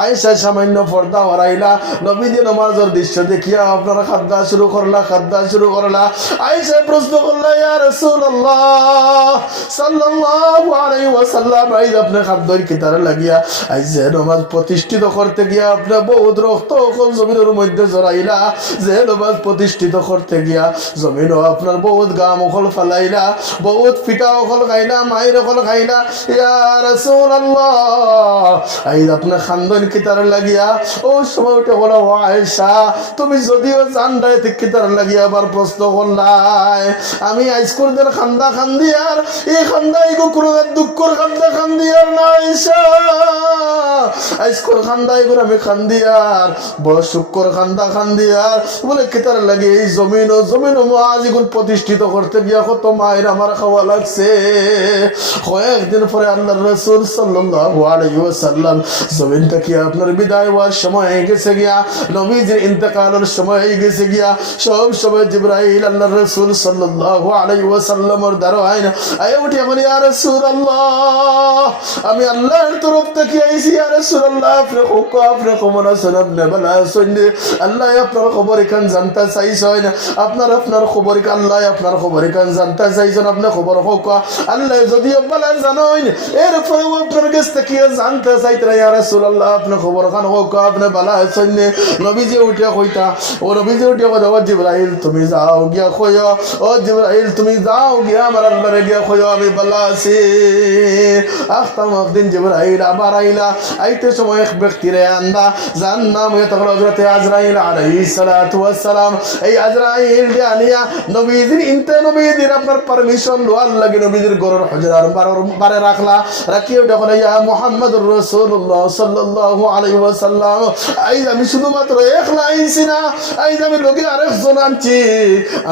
আয়েশা সামান্য পর্দা হরাইলা, নবীজি নামাজের দৃশ্য দেখিয়া আপনারা খাদ্দা শুরু করলা। আয়েশা প্রশ্ন করলা, ইয়া রাসূলুল্লাহ সাল্লাল্লাহু আলাইহি ওয়াসাল্লাম, আইজ আপনি খাদ্যর কিতারে লাগিয়া আইজ নামাজ প্রতিষ্ঠিত করতে গিয়া আপনি বহুত রক্ত ওখল জমিনের মধ্যে জড়াইলা, যে নামাজ প্রতিষ্ঠিত করতে গিয়া জমিনও আপনার বহুত গাম ওখল ফালাইলা, বহুত পিঠা ওখল খাইলা, মায়ের ওখল খাইলা। ইয়া রাসূলুল্লাহ, আইজ আপনি খান্দন কিতারে লাগিয়া ও সময় উঠে বলা, ও আয়েশা, তুমি যদিও জানডাই ঠিক কিতারে লাগিয়া আবার প্রশ্ন করলাই, আমি আইসকর দের খান্দা খান্দি আর এই খান্দা এগো কোনো দুঃখর খান্দা খান্দি আর না আয়েশা, আইসকর খান্দা এগুলো আমি খান্দি আর বড় শুক্কর খান্দা খান্দি আর বলে কিতারে লাগে এই জমিন আজ এগুলো প্রতিষ্ঠিত করতে গিয়া কত মায়ের আমার খাওয়া লাগছে। কয়েকদিন পরে আল্লাহর রাসূল সাল্লাল্লাহু আলাইহি ওয়াসাল্লাম জমিনটা কি আপনার বিদায় হওয়ার সময় হয়ে গেছে গিয়া, নবীজির ইন্তেকালের সময় হয়ে গেছে গিয়া, সব সময় জিবরাইল আল্লাহর রাসূল সাল্লাল্লাহু আলাইহি ওয়াসাল্লামের দরবারে আয় উঠে বলি, ইয়া রাসূলুল্লাহ, আমি আল্লাহর তরফ থেকে আইছি, ইয়া রাসূলুল্লাহ, আপনি কেমন আছেন, আপনি ভালো আছেন? আল্লাহ আপনার খবর এখান জানতে চাইছেন, আপনার খবর আল্লাহ আপনার খবর এখান জানতে চাইছেন, আপনি খবর হোক আল্লাহ যদি বলেন জানেন, এরপরেও আপনার কাছ থেকে জানতে চাইতেন, ইয়া রাসূলুল্লাহ, আপনি খবর খান হোক, আপনি ভালো আছেন? নবীজি উঠে কইতা, ও নবীজি উঠে কথা, ও জিবরাইল তুমি যাও গিয়া কইও, ও জিবরাইল তুমি যাও গিয়া আমার আল্লাহরে গিয়া কইও আমি ভালো আছি। আখতাম একদিন জিবরাইল আবার আইলা, আইতে সময় এক ব্যক্তিরে আন্দা, যার নাম হলো হযরত আজরাইল আলাইহিস সালাতু ওয়াস সালাম। এই আজরাইল দিয়ে আনিয়া নবীজির আপনার পারমিশন লোয়ার লাগে নবীজির ঘরের হুজরার বারে রাখলা, রাখিয়ে ওটা বলে, ইয়া মুহাম্মাদুর রাসূলুল্লাহ সাল্লাল্লাহু আলাইহি ওয়াসাল্লাম, আইজ আমি শুধুমাত্র একলা আইছি না, আইজ আমি লগে আরেকজন আনছি,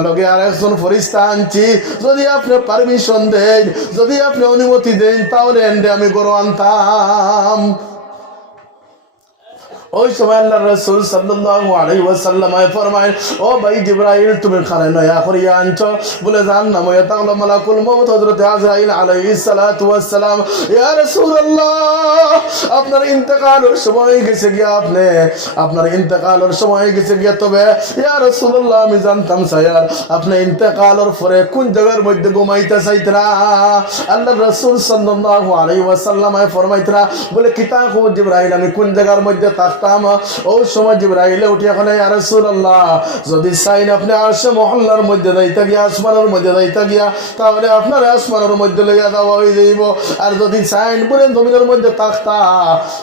লগে আরেকজন ফেরেশতা আনছি, যদি আপনি পারমিশন দেন, যদি আপনি অনুমতি দেন, তাহলে এন্ডে আমি ঘর আনতাম। ওই সময় আল্লাহর রাসূল সাল্লাল্লাহু আলাইহি ওয়াসাল্লাম ফরমায়, ও ভাই জিবরাইল তুমি খানে নয়া করিয়া আনছো, বলে জান নাম তাআলা মালাকুল মউত হযরত আজরাইল আলাইহিস সালাতু ওয়াস সালাম, ইয়া রাসূলুল্লাহ, আপনার ইন্তেকালের সময় গেছে গিয়া, আপনার ইন্তেকালের সময় গেছে গিয়া, তবে ইয়া রাসূলুল্লাহ আমি জানতাম স্যার আপনি ইন্তেকালের পরে কোন জায়গার মধ্যে ঘুমাইতে চাইতরা। আল্লাহর রাসূল সাল্লাল্লাহু আলাইহি ওয়াসাল্লাম ফরমাইতরা, বলে কিতা কো জিবরাইল আমি কোন জায়গার মধ্যে থাকতাম। ওই সময় জিবরাইল উঠিয়া বলে, ইয়া রাসূলুল্লাহ, যদি চাইন আপনি আরশে মহল্লার মধ্যে যাইতা গিয়া, আসমানের মধ্যে যাইতা গিয়া, তাহলে আপনার আসমানের মধ্যে লইয়া যাওয়া হয়ে যাইব, আর যদি চাইন বলে জমিনের মধ্যে থাকতা,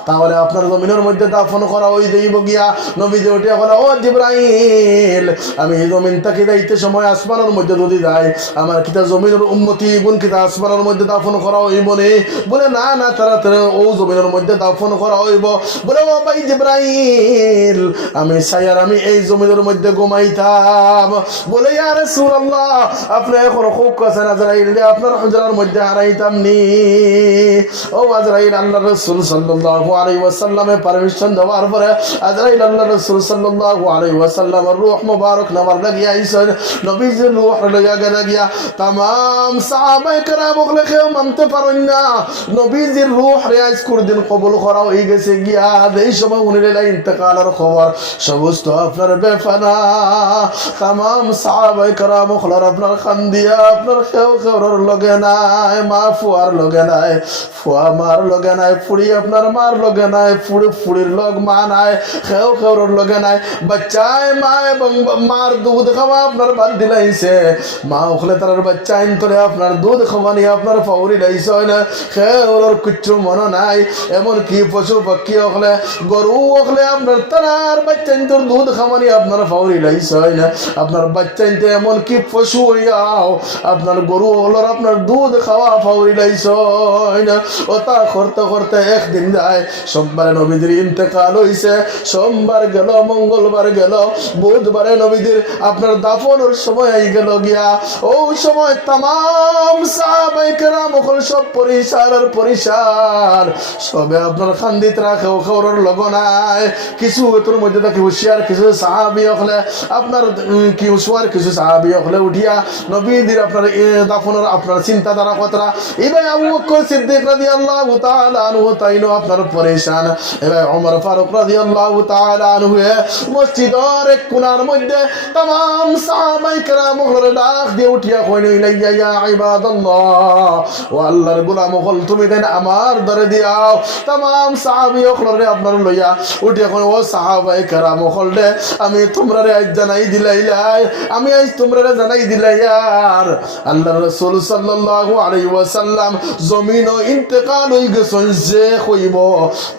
তাহলে আপনার জমিনের মধ্যে দাফন করা হয়ে যাইব গিয়া। নবীজি উঠিয়া বলে, ও জিবরাইল, আমি এই জমিন থেকে যাইতে সময় আসমানের মধ্যে যদি যাই, আমার কিতা জমিনের উম্মতি গুণ কিতা আসমানের মধ্যে দাফন করা হইব নি? বলে না না, তাড়াতাড়ি ও জমিনের মধ্যে দাফন করা হইব। বলে, ও ভাই জিবরাইল, আমি সায়ার আমি এই জমিনের মধ্যে ঘুমাইতাম। বলে, ইয়া রাসূলুল্লাহ, আপনি এখন খুব কাছেন আজরাইল, আপনার হুজরার মধ্যে হারাইতাম নি। ও আজরাইল, আল্লাহর রাসূল সাল্লাল্লাহু আলাইহি ওয়াসাল্লামের পারমিশন দেওয়ার পরে আজরাইল আল্লাহর রাসূল সাল্লাল্লাহু আলাইহি ওয়াসাল্লামের রূহ মুবারক নেওয়ার লাগিয়া আইছেন। নবীজির রূহ লাগিয়া तमाम সাহাবায়ে কেরাম ওগুলো কেউ মানতে পারেন না, নবীজির রূহ রিয়াজ করদিন কবুল করা হয়ে গেছে গিয়া। এই সময় উনিরা ইন্তেকালের খবর সমস্ত আপনার বেফানা, तमाम সাহাবায়ে কেরাম ওগুলো আপনার খান্দিয়া, আপনার কেউর লগে নাই, মা ফুয়ার লগে নাই, ফুয়া মার লগে নাই, ফুড়ি আপনার মার লগে নাই, ফুড়ির লগ মা নাই, কেউর লগে নাই, বাচ্চায় মা এবং মার দুধ খাওয়া আপনার বাদ দিলাইছে, মা ওখলে তার বাচ্চা আইন করে আপনার দুধ খাওয়া নিয়ে আপনার ফাউরি লাইছে না, কেউর কিচ্ছু মনে নাই। এমন কি পশু পাখি ওখলে গরু ওখলে আপনার তার বাচ্চা তোর দুধ খাওয়া নিয়ে আপনার ফাউরি লাইছে না, আপনার বাচ্চা আনতে এমন কি পশু হইয়াও আপনার গরু ওগুলোর আপনার দুধ খাওয়া ফাউরি লাইছে না। ও তা করতে করতে একদিন যায়, সোমবারে নবীদের ইন্তেকাল হইছে, সোমবার গেল, মঙ্গলবার গেল, বুধবারে নবীদের আপনার দাফনের সময় আই গেল গিয়া। ওই সময় तमाम সাহাবায়ে কেরাম মকল সব পরিসার আর পরিসার সবে আপনার খান্দিত রাখে ও খবরের লগনায় কিছু তোর মধ্যে থাকে হুশিয়ার কিছু সাহাবি হলে আপনার কি হুশিয়ার কিছু সাহাবি হলে উঠিয়া নবীদের আপনার দাফনের আপনার চিন্তাধারা কতরা এবার আবু বকর সিদ্দিক রাদিয়াল্লাহু তাআলা আনহু তাইনো আপনার পরেশান এবার ওমর ফারুক রাদিয়াল্লাহু তাআলা আনহু মসজিদের এক কোণার মধ্যে तमाम সাহাবায়ে কেরাম হলে ডাক দিয়ে উঠিয়া কইল ইলাইয়া ইয়া ইবাদাল্লাহ ও আল্লাহর গোলাম হল তুমি দেন আমার দরে দিয়াও तमाम সাহাবী হলে আপনার লইয়া উঠিয়া কই ও সাহাবায়ে কেরাম হলে আমি তোমরারে আজ জানাই দিলাইলাই আমি আজ তোমরারে জানাই দিলাইয়ার আল্লাহর রাসূল সাল্লাল্লাহু আলাইহি ওয়াসাল্লাম জমিন ও ইন্তেকাল হই গেছেন যে কইব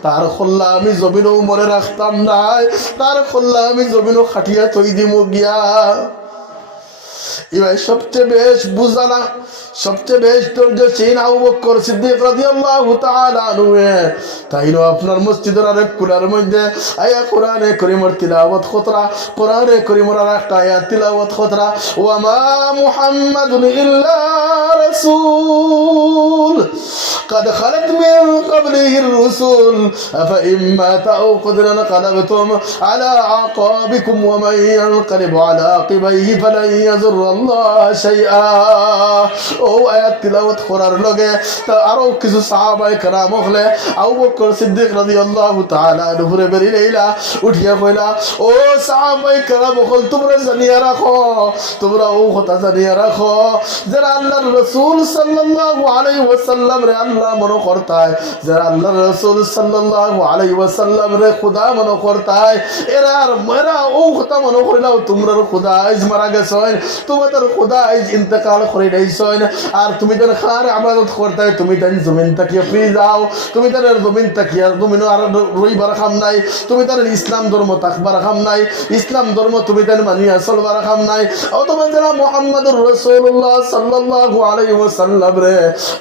তার খল্লা আমি জমিন মরে রাখতাম নাই তার খল্লা আমি জমিন খাটিয়া থই দিমু গিয়া এবার সবচেয়ে বেশ বুঝালা সবচেয়ে বেশ ধৈর্যশীল আবু বকর সিদ্দিক রাদিয়াল্লাহু তাআলা আনহু তাইনো আপনার মসজিদের আরেক কুলার মধ্যে আয়া কোরআনে কারীমের তিলাওয়াত খতরা কোরআনে কারীমের একটা আয়াত তিলাওয়াত খতরা ওয়া মা মুহাম্মাদুন ইল্লা রাসূল قد خلت من قبله الرسل أفإن مات أو قتل انقلبتم على أعقابكم ومن ينقلب على عقبيه فلن يضر الله شيئا ও আয়াত তিলাওয়াত করার লগে তা আরো কিছু সাহাবায়ে কেরাম হলে আবু বকর সিদ্দিক রাদিয়াল্লাহু তাআলা আনহুরে বেরিলাইলা উঠিয়া কইলা ও সাহাবায়ে কেরাম হল তোমরা জানিয়া রাখো তোমরা ও কথা জানিয়া রাখো যারা আল্লাহর রাসূল সাল্লাল্লাহু আলাইহি ওয়াসাল্লাম রে আল্লাহ মনে করতায় যারা আল্লাহর রাসূল সাল্লাল্লাহু আলাইহি ওয়াসাল্লাম রে খোদা মনে করতায় এরা ও কথা মনে করিলাও তোমরা খোদা আজ মারা গেছেন তোমাদের খোদা আজ ইন্তেকাল করে দিয়েছেন আর তুমি তার খার ইবাদত করতে তুমি তার জমিন তাকিয়ে ফ্রি যাও তুমি তার জমিন তাকিয়ে তুমি আর রইবার খাম নাই তুমি তার ইসলাম ধর্ম তাকবার খাম নাই ইসলাম ধর্ম তুমি তার মানিয়া চলবার খাম নাই অথবা যারা মুহাম্মদুর রাসূলুল্লাহ সাল্লাল্লাহু আলাইহি ওয়াসাল্লাম রে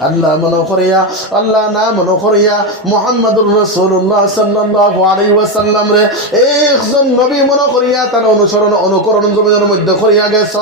আল্লাহ মনে করিয়া আল্লাহ না মনে করিয়া মুহাম্মদুর রাসূলুল্লাহ সাল্লাল্লাহু আলাইহি ওয়াসাল্লাম রে একজন নবী মনে করিয়া তার অনুকরণ জমিনের মধ্যে করিয়া গেছ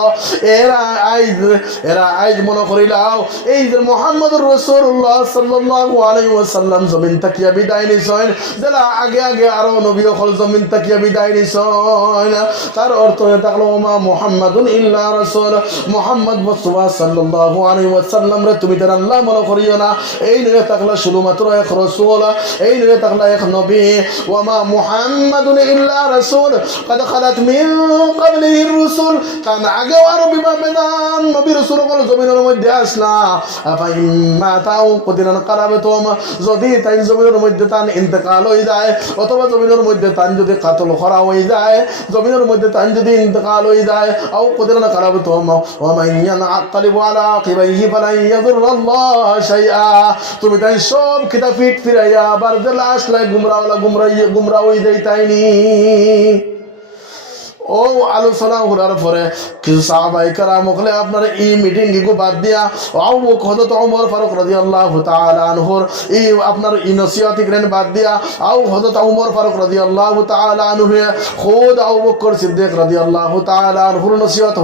এরা আইজ মনে করিলাও এই যে মুহাম্মদুর রাসূলুল্লাহ সাল্লাল্লাহু আলাইহি ওয়াসাল্লাম জমিন তাকিয়া বিদায় নিছেন যারা আগে আগে আরো নবী হল জমিন তাকিয়া বিদায় নিছেন তার অর্থ থাকলো মা মুহাম্মাদুন ইল্লা রাসূল মুহাম্মদ মুস্তাফা সাল্লাল্লাহু আলাইহি ওয়াসাল্লাম রে তুমি তার আল্লাহ মনে করিও না এই নিয়ে থাকলো শুধুমাত্র এক রাসূল এই নিয়ে থাকলো এক নবী ওয়া মা মুহাম্মাদুন ইল্লা রাসূল قد خلت من قبله الرسل কারণ আগে আরো বিবাদান নবী রাসূল হল জমিনের মধ্যে আসলা আফাইম্মা তাও কদিনান কারাবেতম যদি তাই জমিনের মধ্যে তান ইন্তেকাল হয়ে যায় অথবা জমিনের মধ্যে তান যদি কাতল করা হয়ে যায় জমিনের মধ্যে তান যদি ইন্তেকাল হয়ে যায় আও কদিনান কারাবেতম ওয়া মান ইয়ানআকালিবু আলা আকিবাইহি ফালান ইয়াদুররাল্লাহ শাইআ তুমি তাই সব কিতা ফিট ফিরাইয়া আবার যে লাশ লাই গুমরা হয়ে যায় তাইনি ও আলোচনা করার পরে কিছু সাহাবায়ে কেরাম হলে আপনার এই মিটিং গিগো বাদ দিয়া হযরত ওমর ফারুক রাদিয়াল্লাহু তাআলা আনহুর এই আপনার এই নসিহত করেন বাদ দিয়া হযরত ওমর ফারুক রাদিয়াল্লাহু তাআলা আনহু খুদ আবু বকর সিদ্দিক রাদিয়াল্লাহু তাআলা আনহুর নসিহত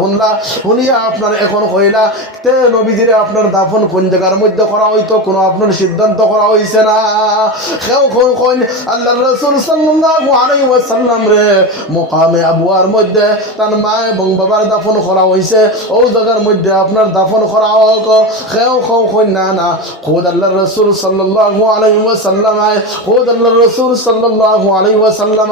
শুনিয়া আপনার এখন কইলা তে নবীজিরে আপনার দাফন কোন জায়গার মধ্যে করা হইতো কোনো আপনার সিদ্ধান্ত করা হইছে না কেউ কোন আল্লাহর রাসূল সাল্লাল্লাহু আলাইহি ওয়াসাল্লাম রে মুকামে আবওয়ার মধ্যে তার মা এবং বাবার দাফন করা হয়েছে ও জায়গার মধ্যে আপনার দাফন করা হোক কেউ না খুদ আল্লাহর রাসূল সাল্লাল্লাহু আলাইহি ওয়াসাল্লাম খুদ আল্লাহর রাসূল সাল্লাল্লাহু আলাইহি ওয়াসাল্লাম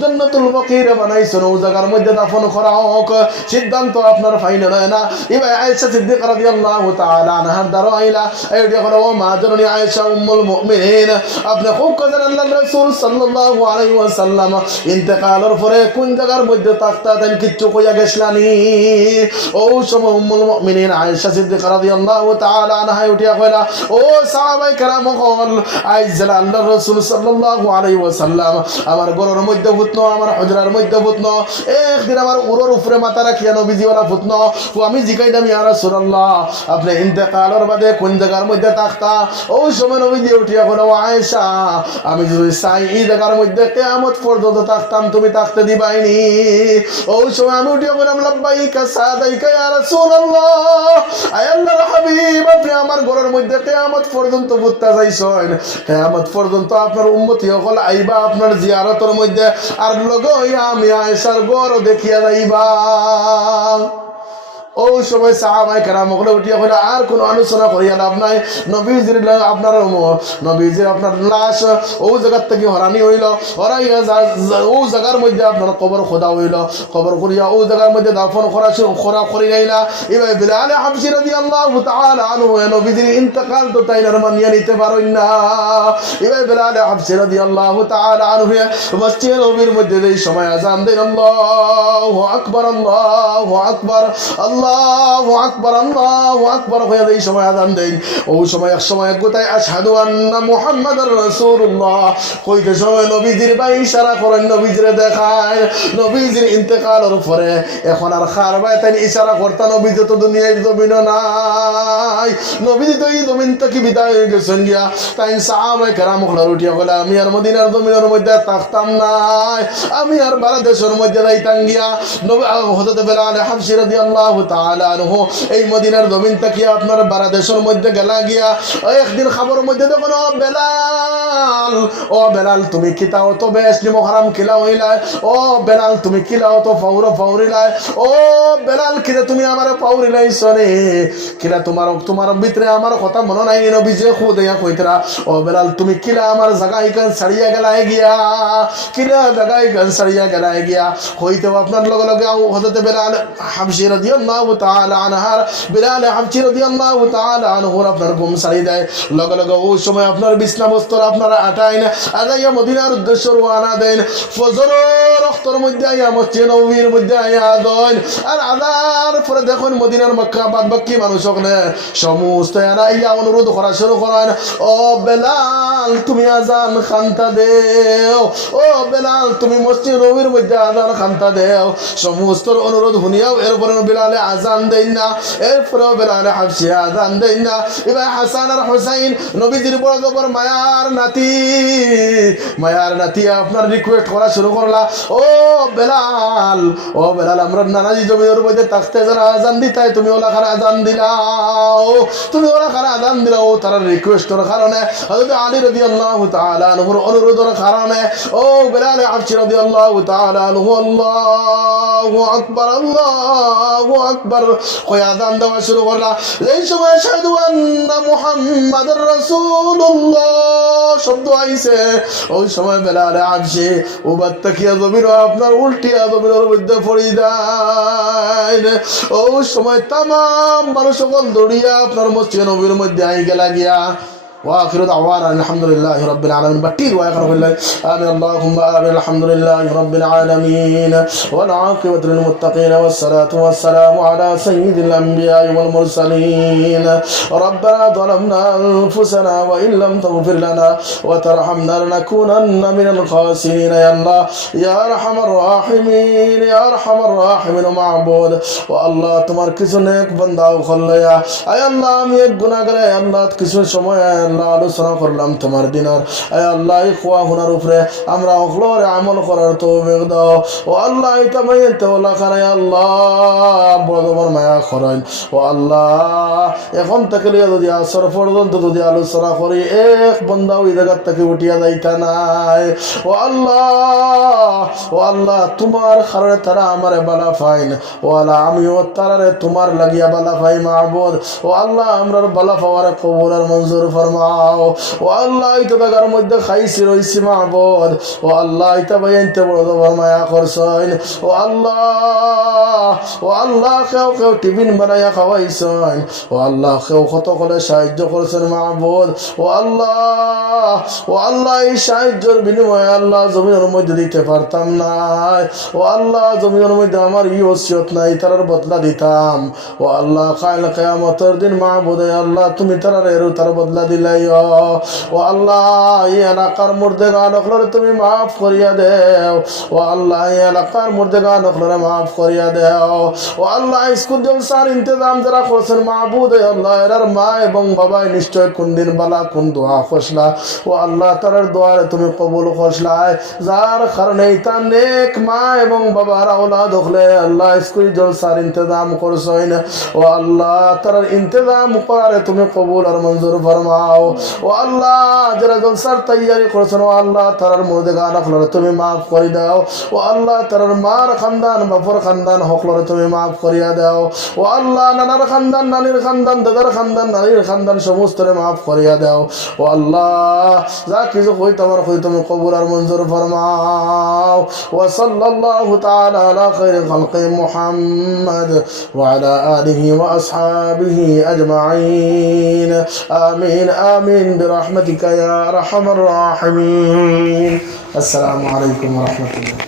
জান্নাতুল বাকিরে বানাইছেন ও জায়গার মধ্যে দাফন করা হোক সিদ্ধান্ত আপনার ফাইনাল হয় না এবার আয়েশা সিদ্দিকা রাদিয়াল্লাহু তাআলা আনহার দ্বারা আইলা এই দেখো ও মা জননী আয়েশা উম্মুল মুমিনিন আপনি খুব কাজের আল্লাহর রাসূল সাল্লাল্লাহু আলাইহি ওয়াসাল্লাম ইন্তেকালের পরে কোন জায়গার মধ্যে তাকতা দেন কিচ্ছু কইয়া গেছলানি ও সময় উম্মুল মুমিনিন আয়েশা সিদ্দিকা রাদিয়াল্লাহু তাআলা আনহা উঠিয়া কইলা ও সাহাবায়ে কেরাম হল আইজ আল্লাহর রাসূল সাল্লাল্লাহু আলাইহি ওয়াসাল্লাম আমার ঘরের মধ্যে ভূতনো আমার হজরার মধ্যে ভূতনো একদিন আমার উরর উপরে মাথা রাখিয়া নবীজি ওরা ভূতনো ও আমি জিগাইলাম ইয়া রাসূলুল্লাহ আপনি ইন্তেকালের বাদে কোন জায়গার মধ্যে তাকতা ও সময় নবীজি উঠিয়া কইলা ও আয়েশা আমি যদি চাই এই জায়গার মধ্যে কিয়ামত পর্যন্ত তাকতাম তুমি তাকতে দিবাইনি ও সময় আমি উঠিয়া বললাম লাব্বাইকা সাদাইকা ইয়া রাসূলুল্লাহ আয় আল্লাহর হাবিব আপনি আমার কবরের মধ্যে কিয়ামত পর্যন্ত বুঝতে যাইছেন কিয়ামত পর্যন্ত আপনার উম্মতি সকল আইবা আপনার জিয়ারতের মধ্যে আর লগে হইয়া আমি আয়েশার ঘর দেখিয়া যাইবা ওই সময় সাহাবায়ে কেরাম ওখানে উঠিয়া হইলে আর কোনো আলোচনা করিয়া লাভ নাই নবীজির আপনার নবীজির আপনার লাশ ও জায়গার থেকে হরানি হইল হরাইয়া ও জায়গার মধ্যে আপনার কবর খোদা হইল কবর করিয়া ও জায়গার মধ্যে দাফন করা করি নাইলা এবার বিলাল হাবশী রাদিয়াল্লাহু তাআলা আনহু নবীজির ইন্তেকাল তো তাইনার মানিয়া নিতে পারেন না এবার বিলাল হাবশী রাদিয়াল্লাহু তাআলা আনহু মসজিদে নববীর মধ্যে এই সময় আযান দেন আল্লাহু আকবার আল্লাহু আকবার আল্লাহু আকবার আল্লাহু আকবার হয়ে এই সময় আযান দেন ওই সময় এক সময় গোটায় আশহাদু আন্না মুহাম্মাদুর রাসূলুল্লাহ কইতে সময় নবীজির ভাই ইশারা করেন নবীজিরে দেখায় নবীজির ইন্তেকালের পরে এখন আর খার ভাই তাই ইশারা করতা নবীজি তো দুনিয়ায় জমিন নাই নবীজি তো এই জমিন থেকে বিদায় হয়ে গেছেন গিয়া তাই সাহাবায়ে কেরাম খলার উঠিয়া বলে আমি আর মদিনার জমিনের মধ্যে থাকতাম নাই আমি আর বাংলাদেশের মধ্যে যাইতাম গিয়া নবী হযরত বিলাল হাবশী রাদিয়াল্লাহু তাআলা আনহু এই মদিনার জমিন থেকে আপনার বাংলাদেশের মধ্যে গেলা গিয়া একদিন খবরের মধ্যে দেখুন ও বেলাল তুমি কিতাও তো বেশ নিমহারাম কিলা হইলাই ও বেলাল তুমি কিলাও তো ফাউরিলাই ও বেলাল কিলা তুমি আমার ফাউরিলাই সনে কিলা তোমার ভিতরে আমার কথা মনে নাই নবীজি খুদ ইয়া কইতরা ও বেলাল তুমি কিলা আমার জায়গায় গান ছাড়িয়া গেলাই গিয়া কিলা জায়গায় গান ছাড়িয়া গেলাই গিয়া হইতো আপনার লগে লগে হযরত বিলাল হাবশী রাদিয়াল্লাহু তাআলা আনহার বিলাল হাবশী রাদিয়াল্লাহু তাআলা আনহুর আপনার ঘুম ছাড়ি দেয় লগে লগে ওই সময় আপনার বিছনা বস্ত্র আপনারা আটাইন আদাইয়া মদিনার উদ্দেশ্যে রওনা দেন ফজরের ওয়াক্তের মধ্যে আইয়া মসজিদে নববীর মধ্যে আইয়া দেন আর আদার পরে দেখুন মদিনার মক্কা বাদ বাকি মানুষ সকলে সমস্ত এরা আইয়া অনুরোধ করা শুরু করেন ও বেলাল তুমি আজান খান্তা দেও ও বেলাল তুমি মসজিদে নববীর মধ্যে আজান খান্তা দেও সমস্ত অনুরোধ শুনিয়াও এরপরে বিলালে আজান দেন না এরপরেও বিলালে হাবশী আজান দেন না এবার হাসান আর হুসাইন নবীজির বড় জবর মায়ার নাতি আপনার রিকোয়েস্ট করা শুরু করলা ও বেলাল আমরা নানাজি জমির মধ্যে থাকতে যারা আজান দিতাই তুমি ওলা খারা আজান দিলাও তার রিকোয়েস্টের কারণে হযরত আলী রাদিয়াল্লাহু তাআলা আনহুর অনুরোধের কারণে ও বিলাল হাবশী রাদিয়াল্লাহু তাআলা আনহু আল্লাহু আকবার কই আযান দেওয়া শুরু করলা এই সময় আশহাদু আন্না মুহাম্মাদুর রাসূলুল্লাহ শব্দ আইছে ওই সময় বিলাল হাবশী ওবাদ তাকিয়া জমির আপনার উল্টিয়া জমিনের মধ্যে পড়ি যায় ওই সময় তাম মানুষ সকল দৌড়িয়া আপনার মসজিদে নববীর মধ্যে আই গেলা গিয়া واخر دعوانا الحمد لله رب العالمين بتير واخر بالله امين اللهم امين الحمد لله رب العالمين والعاقبه للمتقين والصلاه والسلام على سيد الانبياء والمرسلين ربنا ظلمنا انفسنا وان لم تغفر لنا وترحمنا لنكونن من الخاسرين يا الله يا ارحم الراحمين يا ارحم الراحمين معبود والله তোমার কিছু নেক বান্দা খল্লায়া আয় আল্লাহ আমি এক গুনাহগার আয় আল্লাহ কিছু সময় আলোচনা করলাম তোমার দিনের আয় আল্লাহ খোয়া হুনার উপরে আমরা অখলরে আমল করার তৌফিক দাও ও আল্লাহ এটা মাইতে ওলা করে আল্লাহ বড় মায়া করেন ও আল্লাহ এখন থেকে যদি আসর পর্যন্ত যদি আলোচনা করি এক বান্দা ওই জায়গার থেকে উঠিয়া যাইতা নাই ও আল্লাহ তোমার কারণে তারা আমারে বালা পাইন ও আল্লাহ আমিও তারারে তোমার লাগিয়া বালা পাই মাহবুদ ও আল্লাহ আমরার বালা পাওয়ারে কবুল আর মঞ্জুর ফরমাও ও আল্লাহ এটা জায়গার মধ্যে খাইছি রইছি মাহবুদ ও আল্লাহ এটা বাইনতে বড় মায়া করছেন ও আল্লাহ কেউ টিফিন বানাইয়া খাওয়াইছেন ও আল্লাহ কেউ কত করে সাহায্য করছেন মাহবুদ ও আল্লাহ এই সাহায্যের বিনিময়ে আল্লাহ জমিনের মধ্যে দিতে পারতাম না ও আল্লাহ জমিনের মধ্যে আমার ই ওসিয়ত নাই তার বদলা দিতাম ও আল্লাহ কাল কিয়ামতের দিন মাহবুদ আল্লাহ তুমি তার বদলা দিলাই ফিরাইও। ও আল্লাহ এই এলাকার মুর্দেগান হলরে তুমি মাফ করিয়া দেও। ও আল্লাহ এই এলাকার মুর্দেগান হলরে মাফ করিয়া দেও। ও আল্লাহ স্কুল জলসার ইন্তজাম যারা করছেন মাহবুদ আল্লাহ এরার মা এবং বাবাই নিশ্চয় কোন দিন বালা কোন দোয়া ফসলা। ও আল্লাহ তার দোয়ারে তুমি কবুল ফসলায় যার কারণে তার নেক মা এবং বাবার আওলাদ হলে আল্লাহ স্কুল জলসার ইন্তজাম করছেন। ও আল্লাহ তার ইন্তজাম করারে তুমি কবুল আর মঞ্জুর ফরমাও। ও আল্লাহ যারা জলসার তৈয়ারি করছেন ও আল্লাহ তার মধ্যে গান হকলরে তুমি মাফ করে দাও। ও আল্লাহ তার মার খানদান বাপর খানদান হকলরে তুমি মাফ করিয়া দাও। ও আল্লাহ নানার খানদান নানির খানদান দাদার খানদান নানির খানদান সমস্তরে মাফ করিয়া দাও। ও আল্লাহ যা কিছু হই তোমার হই তুমি কবুল আর মঞ্জুর ফরমাও। ওয়া সাল্লাল্লাহু তাআলা আলা খায়রি খালকি মুহাম্মদ ওয়া আলা আলিহি ওয়া আসহাবিহি আজমাইন আমিন আমিন বিরহমাতিকা ইয়া আরহামার রাহিমিন। আসসালামু আলাইকুম ওয়া রাহমাতুল্লাহ।